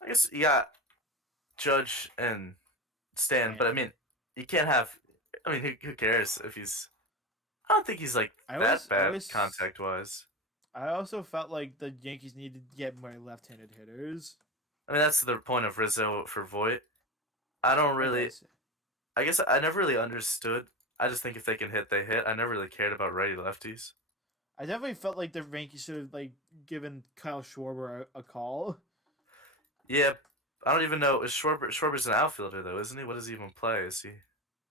I guess you got Judge and Stan, but I Stanton. mean, you can't have. I mean, who cares if he's? I don't think he's like I that always I bad always contact wise. I also felt like the Yankees needed to get more left-handed hitters. I mean, that's the point of Rizzo for Voit. I don't I really. guess. I guess I never really understood. I just think if they can hit, they hit. I never really cared about righty lefties. I definitely felt like the Yankees should have like given Kyle Schwarber a call. Yeah, I don't even know. Is Schwarber's an outfielder though, isn't he? What does he even play? Is he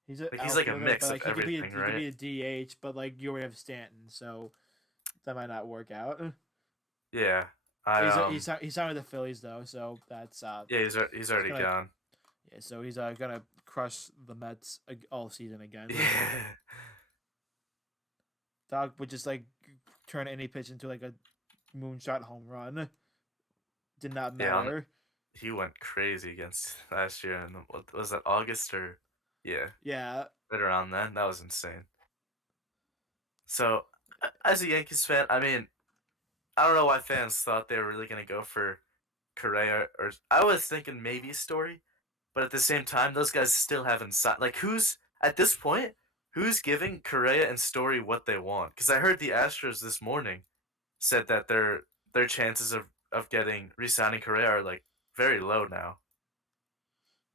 He's an he's like a outfielder, but mix of like everything, he could right? be a DH, but like you already have Stanton, so that might not work out. Yeah. I He's signed with the Phillies though, so that's yeah, he's it's already gonna gone. yeah, so he's gonna crush the Mets all season again. Yeah. Doc would just like turn any pitch into like a moonshot home run. Did not Yeah, matter. he went crazy against last year and what was that August or yeah, Yeah, right around then. That was insane. So, as a Yankees fan, I mean, I don't know why fans thought they were really going to go for Correa or I was thinking maybe Story, but at the same time, those guys still haven't signed. Like, who's at this point? Who's giving Correa and Story what they want? Because I heard the Astros this morning. said that their chances of getting re-signing Correa are like very low now.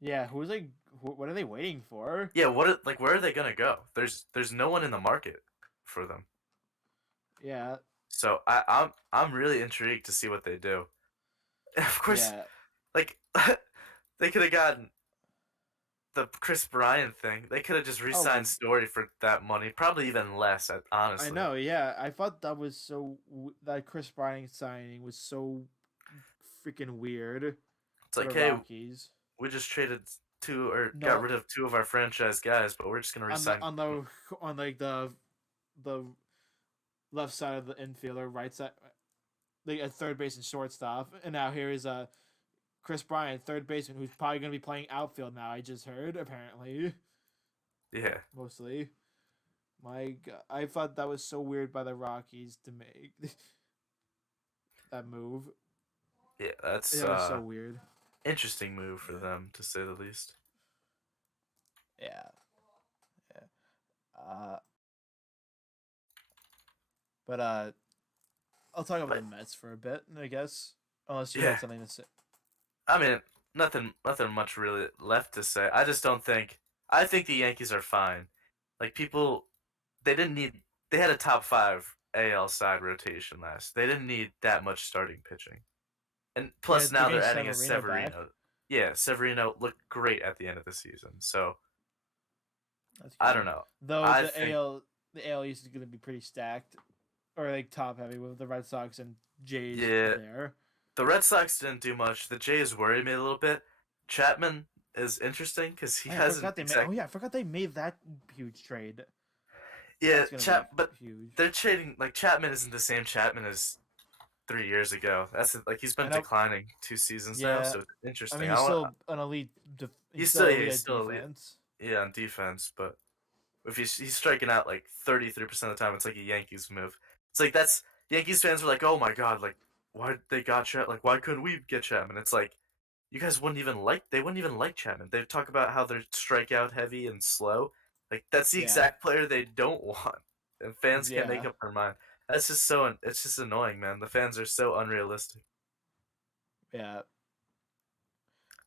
Yeah, who's like, what are they waiting for? Yeah, like where are they gonna go? There's no one in the market for them. Yeah, So I'm really intrigued to see what they do. And of course, yeah. like they could have gotten the Chris Bryant thing. They could have just Oh, re-signed Story for that money, probably even less. I Honestly, know. Yeah, I thought that was that Chris Bryant signing was so freaking weird it's for like, the hey, Rockies. we just traded two or got No, rid of two of our franchise guys, but we're just gonna on the re-sign. on like the left side of the infielder, right side, like a third base and shortstop, and now here is Chris Bryant, third baseman, who's probably gonna be playing outfield now. I just heard apparently, Yeah, mostly. My God, I thought that was so weird by the Rockies to make that move. yeah, that's That was so weird. interesting move for Yeah, them to say the least. yeah, yeah. But I'll talk about the But Mets for a bit, I guess. Unless you yeah, had something to say. I mean, nothing much really left to say. I just don't think. I think the Yankees are fine. Like people, they didn't need. They had a top five AL side rotation last. They didn't need that much starting pitching. And Yeah, plus they're now getting they're adding a Severino back. Severino. Yeah, Severino looked great at the end of the season. So That's I good. don't know. Though I think the AL East is going to be pretty stacked, or like top heavy with the Red Sox and Jays yeah, there. the Red Sox didn't do much. The Jays worried me a little bit. Chapman is interesting because he Oh, yeah, I hasn't forgot they made. Oh exact. yeah, I forgot they made that huge trade. Yeah, That's gonna be But huge. they're trading like Chapman isn't the same Chapman as 3 years ago. That's like he's I been know. declining 2 seasons now, Yeah, so it's I interesting. mean I want he's still elite he's at still elite, defense. yeah, on defense, but if he's striking out like 33% of the time, it's like a Yankees move. It's like that's Yankees fans were like, oh my god, like why they got Chapman? Like why couldn't we get Chapman? It's like you guys wouldn't even like Chapman. They talk about how they're strikeout heavy and slow. Like that's the Yeah, exact player they don't want, and fans can't make yeah, up their mind. That's just it's just annoying, man. The fans are so unrealistic. yeah.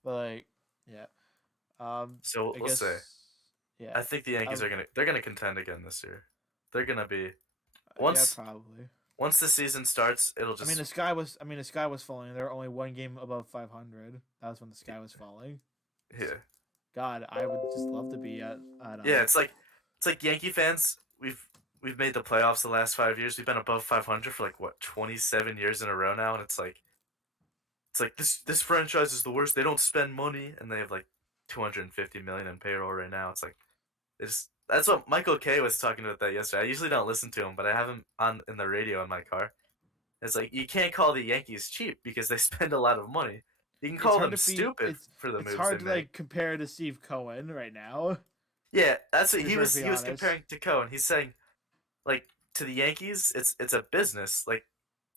But like, yeah. So I we'll say. guess, yeah. I think the Yankees Um, are they're gonna contend again this year. They're gonna be yeah, once probably. once the season starts, it'll I mean, just the sky was falling. They were only one game above 500. That was when the sky was falling. yeah. God, I would just love to be at Yeah, it's like Yankee fans, we've made the playoffs the last 5 years. We've been above 500 for like what 27 years in a row now, and it's like this franchise is the worst. They don't spend money, and they have like 250 million in payroll right now. It's like it's that's what Michael K was talking about that yesterday. I usually don't listen to him, but I have him on in the radio in my car. It's like you can't call the Yankees cheap because they spend a lot of money. You can it's call hard them to be stupid for the it's moves they hard to make. like compare to Steve Cohen right now. Yeah, that's what To be perfectly he was honest, comparing to Cohen. He's saying like to the Yankees, it's a business. Like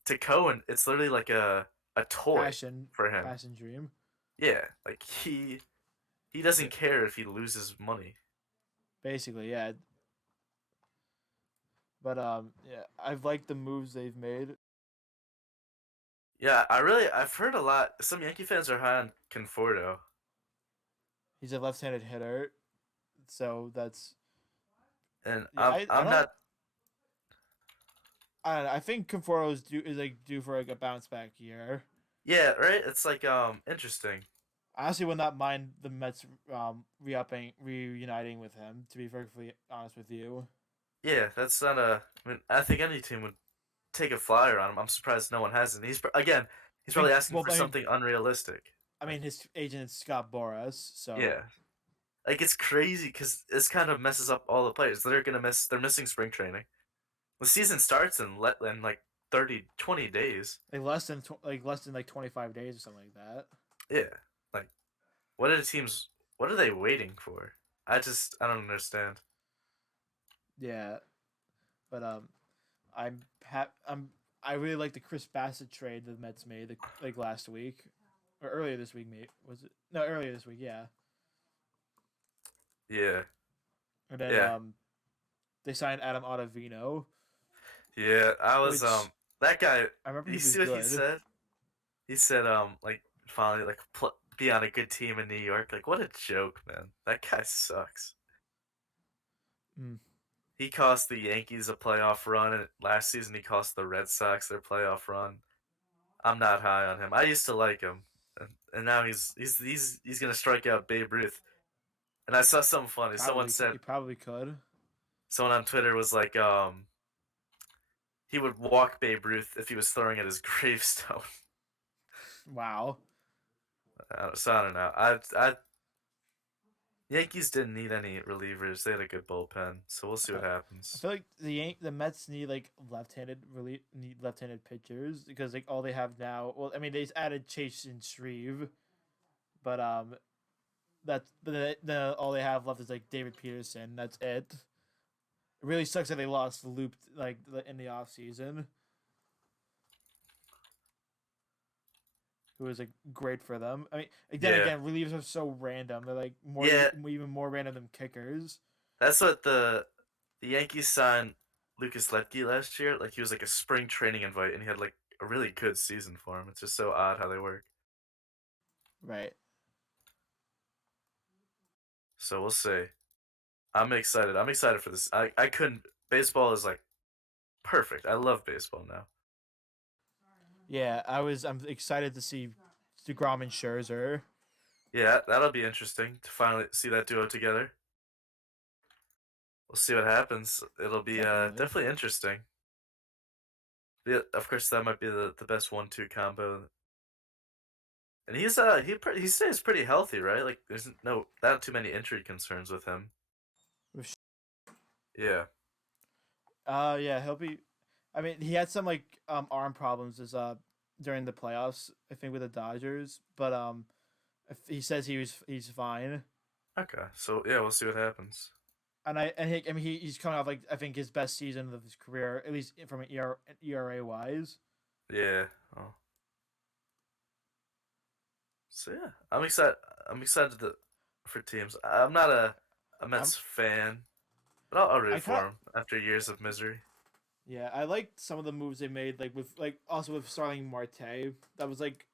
to Cohen, it's literally like a toy for him. passion dream. Yeah, like he Yeah, doesn't care if he loses money. basically, yeah. But yeah, I've liked the moves they've made. Yeah, I've heard a lot. Some Yankee fans are high on Conforto, He's a left-handed hitter, so that's and yeah. I'm not. I don't know. I think Conforto is like due for like a bounce back year. Yeah, right. It's like interesting. I honestly would not mind the Mets reuniting with him. To be perfectly honest with you, Yeah, that's not a. I mean, I think any team would take a flyer on him. I'm surprised no one hasn't. Again, I he's think. probably asking Well, for something unrealistic. I mean, his agent is Scott Boras, so Yeah, like it's crazy because this kind of messes up all the players. They're gonna miss. They're missing spring training. The season starts in like 20 days. like less than like 25 days or something like that. Yeah, like what are the teams? What are they waiting for? I don't understand. Yeah, but I really like the Chris Bassett trade the Mets made like last week or earlier this week. Mate, was it? No, earlier this week. Yeah, Yeah, and then yeah, they signed Adam Ottavino, yeah. which That guy. I remember You he was see what he good. said? He said, like finally, like be on a good team in New York. Like, what a joke, man. That guy sucks. Mm. He cost the Yankees a playoff run, and last season he cost the Red Sox their playoff run. I'm not high on him. I used to like him, and now he's gonna strike out Babe Ruth. And I saw something funny. He probably could. Someone on Twitter was like, he would walk Babe Ruth if he was throwing at his gravestone. Wow. So I don't know. I Yankees didn't need any relievers. They had a good bullpen, so we'll see what I happens. feel like the Mets need like left-handed pitchers because like all they have now. Well, I mean they added Chase and Shreve, but that's all they have left is like David Peterson. That's it. It really sucks that they lost Loop like in the off season. Who was like great for them. I mean, then Yeah, again, relievers are so random. They're like yeah. even more random than kickers. That's what the Yankees signed Lucas Letke last year. Like he was like a spring training invite, and he had like a really good season for him. It's just so odd how they work. Right. So we'll see. I'm excited. I'm excited for this. I couldn't. Baseball is like perfect. I love baseball now. Yeah, I'm excited to see DeGrom and Scherzer. Yeah, that'll be interesting to finally see that duo together. We'll see what happens. It'll be Definitely. definitely interesting. Yeah, of course, that might be the best 1-2 combo. And he stays pretty healthy, right? Like there's not too many injury concerns with him. Yeah. Yeah, he'll be. I mean, he had some like arm problems as during the playoffs. I think with the Dodgers, but he says he's fine. Okay. So yeah, we'll see what happens. I mean he's coming off like I think his best season of his career, at least from an ERA wise. Yeah. Oh. So yeah, I'm excited. I'm excited for teams. I'm not a I'm Mets fan, but I'll root I kind for of them after years of misery. yeah I liked some of the moves they made like with like also with starting Marte. Hmm. That was like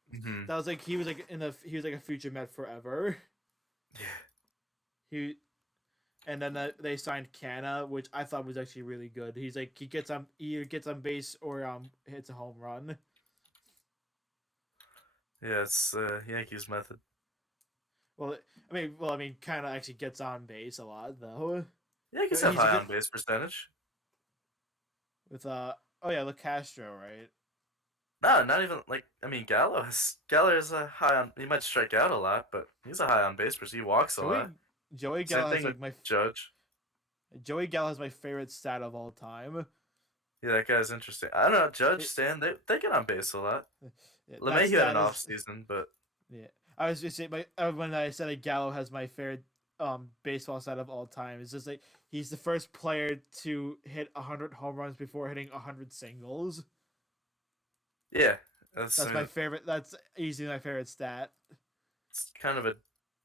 he was like a future Met forever. Yeah. He and then they signed Canna, which I thought was actually really good. He's like he either gets on base or hits a home run. Yeah, it's Yankees method. I mean, Canna actually gets on base a lot though. Yankees have He's a high good on base percentage. with oh yeah, look Castro, right? No, not even like I mean Gallo is a high on. He might strike out a lot, but he's a high on base person. He walks a Joey lot. Joey Same Gallo has thing with like my Judge. Joey Gallo has my favorite stat of all time. Yeah, that guy's interesting. I don't know. Judge, It, Stan, they get on base a lot. that LeMahieu had an stat off is season, but yeah. I was just saying, when I said that Gallo has my favorite baseball stat of all time, it's just like he's the first player to hit 100 home runs before hitting 100 singles. yeah, that's I That's my mean favorite. That's easily my favorite stat. it's kind of a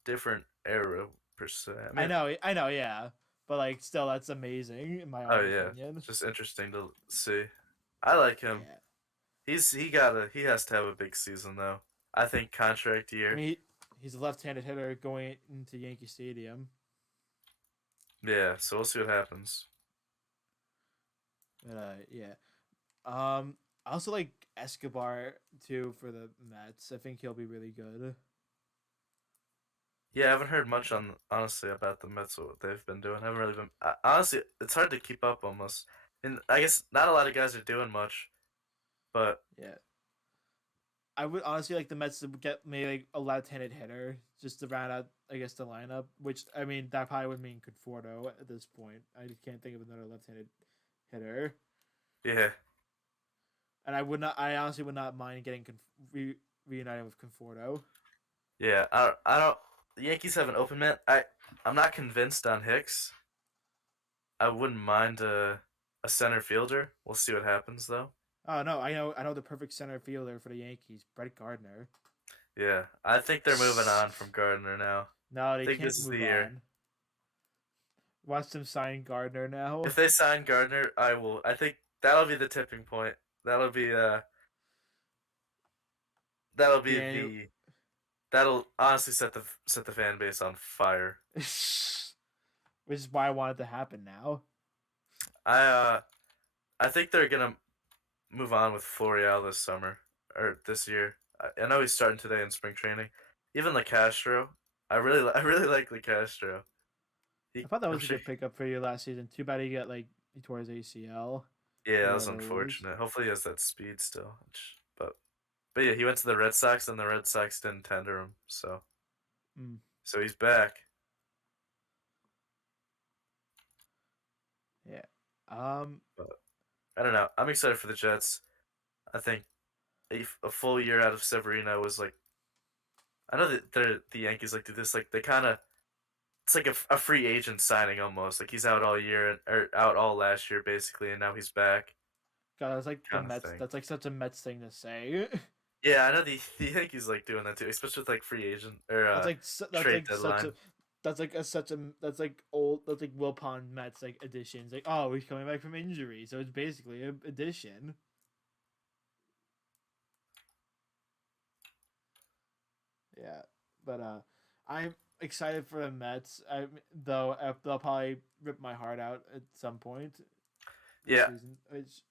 different era per se. I mean, I know, yeah, but like still, that's amazing in my oh own yeah, opinion. it's just interesting to see. I like him. Yeah, He has to have a big season though. I think contract I year. mean he's a left-handed hitter going into Yankee Stadium. Yeah, so we'll see what happens. But yeah. I also like Escobar too for the Mets. I think he'll be really good. Yeah, I haven't heard much on honestly about the Mets what they've been doing. I haven't really been honestly. It's hard to keep up almost, and I guess not a lot of guys are doing much. But Yeah, I would honestly like the Mets to get maybe like a left-handed hitter just to round out, I guess, the lineup. Which I mean, that probably would mean Conforto at this point. I can't think of another left-handed hitter, yeah, and I honestly would not mind getting reunited with Conforto. yeah. I don't. The Yankees have an open man. I'm not convinced on Hicks. I wouldn't mind a center fielder. We'll see what happens though. Oh no, I know the perfect center fielder for the Yankees, Brett Gardner. Yeah, I think they're moving on from Gardner now. No, I they think can't this is the move year. on. Watch them sign Gardner now. If they sign Gardner, I will. I think that'll be the tipping point. That'll be that'll be Yeah. the that'll honestly set the fan base on fire. Which is why I want it to happen now. I uh I think they're gonna move on with Florial this summer or this year. I know he's starting today in spring training. Even Castro, I really like Castro. I thought that I'm was a sure. good pickup for you last season. Too bad he tore his ACL Yeah, or that was whatever it was. unfortunate. Hopefully he has that speed still. But yeah, he went to the Red Sox and the Red Sox didn't tender him. Mm, So he's back. yeah. But I don't know. I'm excited for the Jets. I think a full year out of Severino was like I know that the Yankees like do this like they kind of it's like a free agent signing almost. Like he's out all year or out all last year basically, and now he's back God, that's like the kind of Mets. thing. That's like such a Mets thing to say. Yeah, I know the Yankees like doing that too, especially with like free agent or That's trade like such a deadline. that's like old that's like Wilpon Mets like additions. Like, oh, he's coming back from injury, so it's basically an addition. Yeah, but I'm excited for the Mets. They'll probably rip my heart out at some point this Yeah, season. Which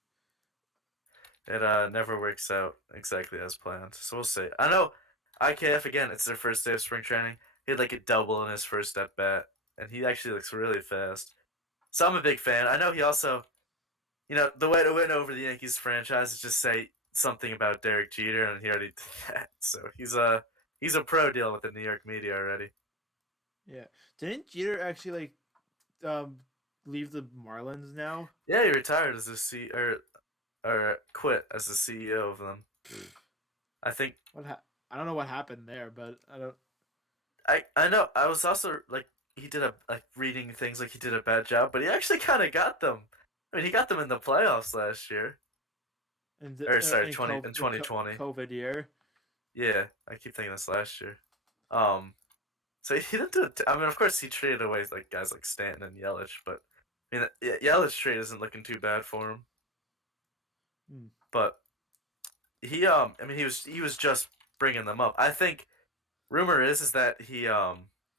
it never works out exactly as planned. So we'll see. I know IKF again. It's their first day of spring training. He had like a double in his first at bat, and he actually looks really fast. So I'm a big fan. I know he also, the way to win over the Yankees franchise is just say something about Derek Jeter, and he already did that. So he's a pro dealing with the New York media already. yeah, didn't Jeter actually like leave the Marlins now? Yeah, he retired as a or quit as the CEO of them. I think I don't know what happened there, but I don't. I know. I was also like he did a like reading things like he did a bad job, but he actually kind of got them. I mean, he got them in the playoffs last year, or sorry, In 20 in 2020. COVID year. Yeah, I keep thinking this last year. Um, so he didn't do it. I mean, of course, he traded away like guys like Stanton and Yelich, but I mean, Yelich trade isn't looking too bad for him. Hmm. But I mean, he was just bringing them up. I think rumor is that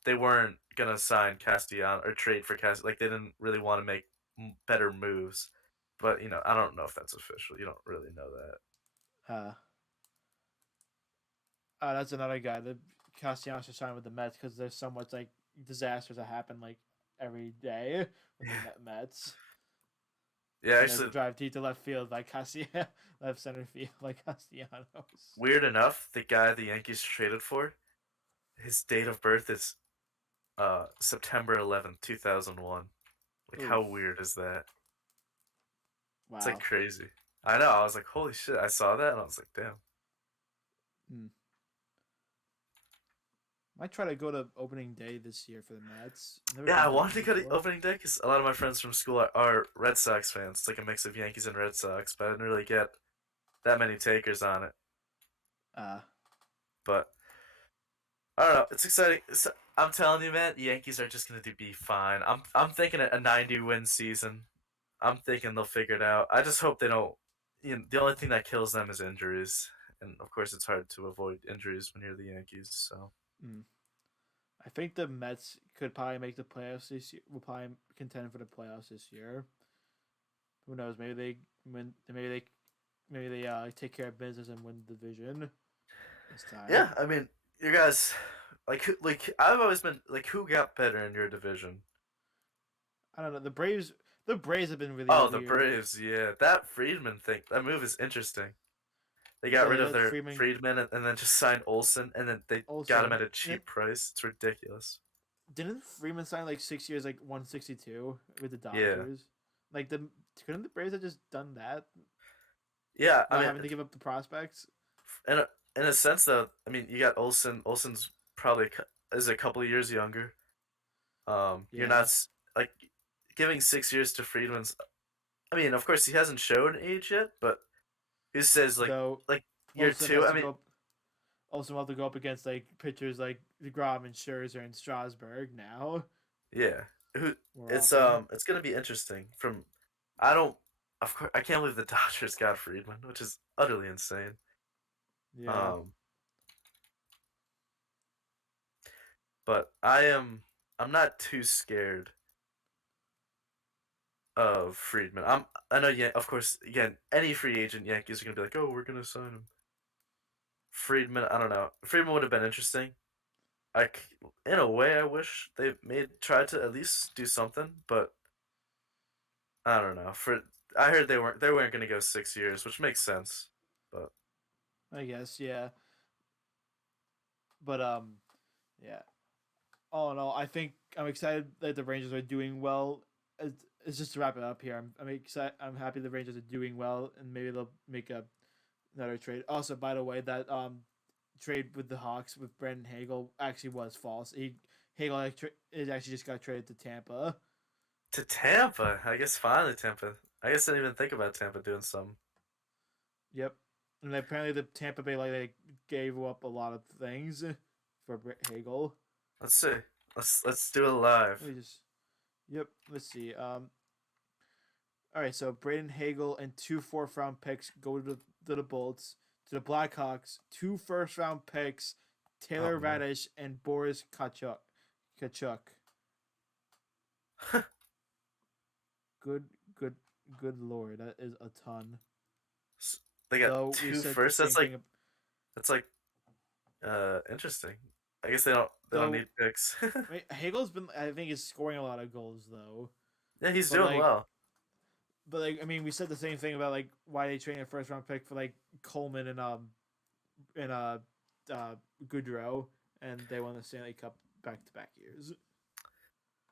they weren't gonna sign Castellan or trade for Cast like they didn't really want to make better moves. But I don't know if that's official. You don't really know that. Uh, that's another guy. The Castellanos should sign with the Mets because there's so much like disasters that happen like every day with the Mets. Yeah, And there's a actually, drive deep to left field by Castellanos, left center field by Castellanos. weird enough, the guy the Yankees traded for, his date of birth is September 11th, 2001. Like how Oof! weird is that? It's like Wow. crazy. I know. I was like, holy shit! I saw that and I was like, damn. Hmm. Might try to go to opening day this year for the Mets. Never Yeah, been I to wanted one to go to before. opening day because a lot of my friends from school are Red Sox fans. It's like a mix of Yankees and Red Sox, but I didn't really get that many takers on it. Uh, But I don't know. It's exciting. I'm telling you, man, the Yankees are just gonna be fine. I'm thinking a 90 win season. I'm thinking they'll figure it out. I just hope they don't. The only thing that kills them is injuries, and of course, it's hard to avoid injuries when you're the Yankees. So hmm. I think the Mets could probably make the playoffs this year. Will probably contend for the playoffs this year. Who knows? Maybe they win. Maybe they take care of business and win the division this time. yeah, I mean, you guys, like I've always been like, who got better in your division? I don't know. The Braves. The Braves have been really Oh, the weird. Braves. Yeah, that Friedman thing. That move is interesting. They got Yeah, rid they of let their Freeman Friedman and then just signed Olson, and then they got him Olson. at a cheap price. It's ridiculous. Didn't Freeman sign like 6 years, like 162 with the Yeah, Dodgers? Like the couldn't the Braves have just done that yeah. I without mean, having to give up the prospects? in a sense though, I mean, you got Olson. Olson's probably is a couple of years younger. You're not Yeah. like giving 6 years to Friedman's. I mean, of course, he hasn't shown age yet, but he says Though like year Olsen two. has I to mean, go up. Also have to go up against like pitchers like Degrom and Scherzer and Strasburg now yeah. Who more it's often. it's gonna be interesting. I don't. of course, I can't believe the Dodgers got Friedman, which is utterly insane. Yeah. Um, but I'm not too scared of Friedman. I know, yeah, of course, again, any free agent Yankees are gonna be like, oh, we're gonna sign him. Friedman, I don't know. Friedman would have been interesting. In a way, I wish they tried to at least do something, but I don't know. I heard they weren't gonna go 6 years, which makes sense. But I guess, yeah. But yeah. All in all, I think I'm excited that the Rangers are doing well. It's just to wrap it up here. I'm excited. I'm happy the Rangers are doing well, and maybe they'll make another trade. Also, by the way, that trade with the Hawks with Brandon Hagel actually was false. Hagel is actually just got traded to Tampa. to Tampa, I guess finally Tampa. I guess I didn't even think about Tampa doing something. Yep, and apparently the Tampa Bay like they gave up a lot of things for Hagel. Let's see. Let's do it live. Let me just. Yep. Let's see. All right. So Braden Hagel and 2 4th round picks go to the Bolts. To the Blackhawks, 2 1st round picks, Oh Taylor man. Radish and Boris Kachuk. Kachuk. Good, good, good lord, that is a ton. They got Though we two said the first. same thing. That's like interesting. I guess they don't Though need picks. I mean, Hagel's been, I think, is scoring a lot of goals though. Yeah, he's But doing like, well. I mean, we said the same thing about like why they traded a 1st round pick for like Coleman and Goodrow, and they won the Stanley Cup back to back years.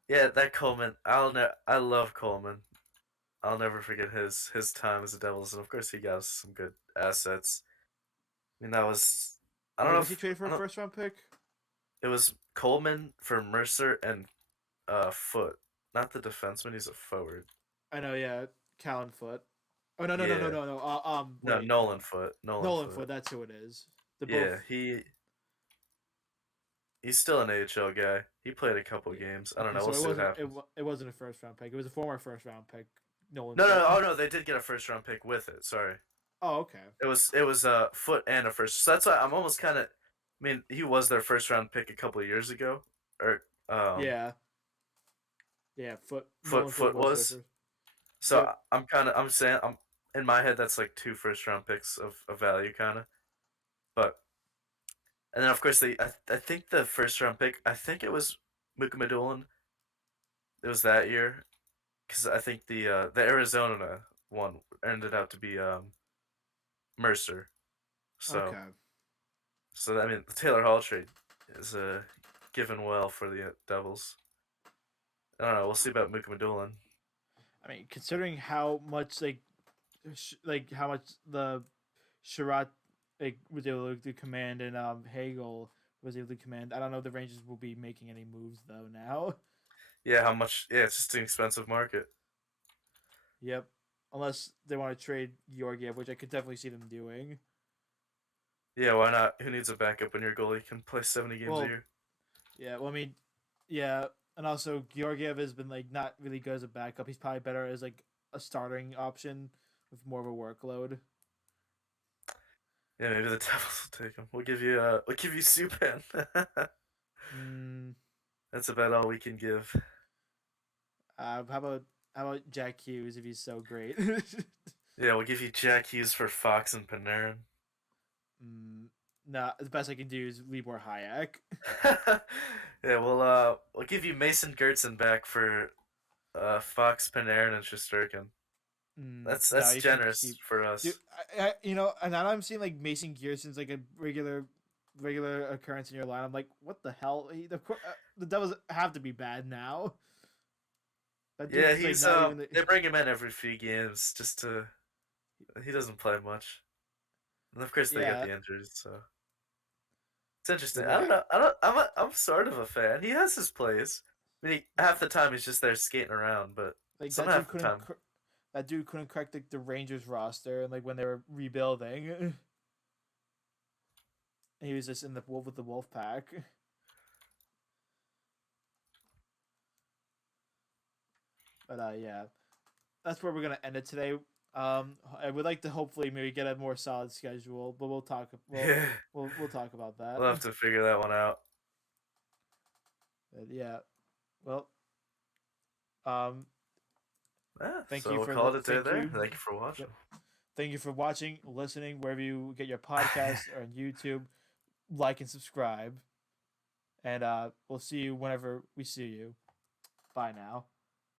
Yeah, that Coleman. I love Coleman. I'll never forget his time as the Devils, and of course he got us some good assets. I mean that was I don't Wait, know was he if traded for I a don't. 1st round pick? It was Coleman for Mercer and Foot, not the defenseman. He's a forward. I know, yeah, Callan Foot. Oh no no no no Yeah, no no. no, Wait, Nolan Foot. Nolan Nolan Foot. Foot. That's who it is. They're both. Yeah, he's still an AHL guy. He played a couple Yeah. games. I don't Okay, know. We'll so see what happens. it wasn't a 1st round pick. It was a former 1st round pick. Nolan No, no, Foot. no. Oh no, they did get a first round pick with it. Sorry. Oh, okay. It was a Foot and a first. So that's why I'm almost kind of. I mean, he was their first round pick a couple of years ago, or Yeah, yeah. Foot Nolan Foot Foot was their was. first. So Yep. I'm saying I'm in my head that's like two first round picks of value kind of, but and then of course I think the first round pick I think it was Mukamadulin. It was that year because I think the Arizona one ended up to be Mercer. So Okay. I mean the Taylor Hall trade is given well for the Devils. I don't know. We'll see about Mukamadulin. I mean, considering how much how much the Sherratt was able to command and Hagel was able to command. I don't know if the Rangers will be making any moves though now. Yeah, how much? Yeah, it's just an expensive market. Yep. Unless they want to trade Georgiev, which I could definitely see them doing. Yeah, why not? Who needs a backup when your goalie can play 70 games a Well, year? yeah. Well, I mean, yeah, and also Georgiev has been like not really good as a backup. He's probably better as like a starting option with more of a workload. Yeah, maybe the Devils will take him. We'll give you Supan. Mm, That's about all we can give. how about Jack Hughes if he's so great? Yeah, we'll give you Jack Hughes for Fox and Panarin. Nah, the best I can do is Libor Hayek. Yeah, we'll give you Mason Gertzen back for Fox, Panarin, and Shesterkin. No, That's you can generous keep. for Dude, us. and now I'm seeing like Mason Gearson's like a regular occurrence in your line. I'm like, what the hell? The Devils have to be bad now. That Yeah, dude's like he's not even the. they bring him in every few games just to he doesn't play much. And of course they get Yeah, the injuries, so it's interesting. but I don't yeah, know. I'm sort of a fan. He has his plays. I mean, half the time he's just there skating around, but like some half the time, that dude couldn't crack the Rangers roster, and like when they were rebuilding, he was just in the wolf with the Wolf Pack. But yeah, that's where we're gonna end it today. I would like to hopefully maybe get a more solid schedule, but we'll talk. Yeah, We'll talk about that. we'll have to figure that one out. But yeah. Well, um, Yeah, thank so you we'll for call it a day thank there. you. Thank you for watching. Yep. Thank you for watching, listening, wherever you get your podcasts or on YouTube. Like and subscribe, and we'll see you whenever we see you. Bye now.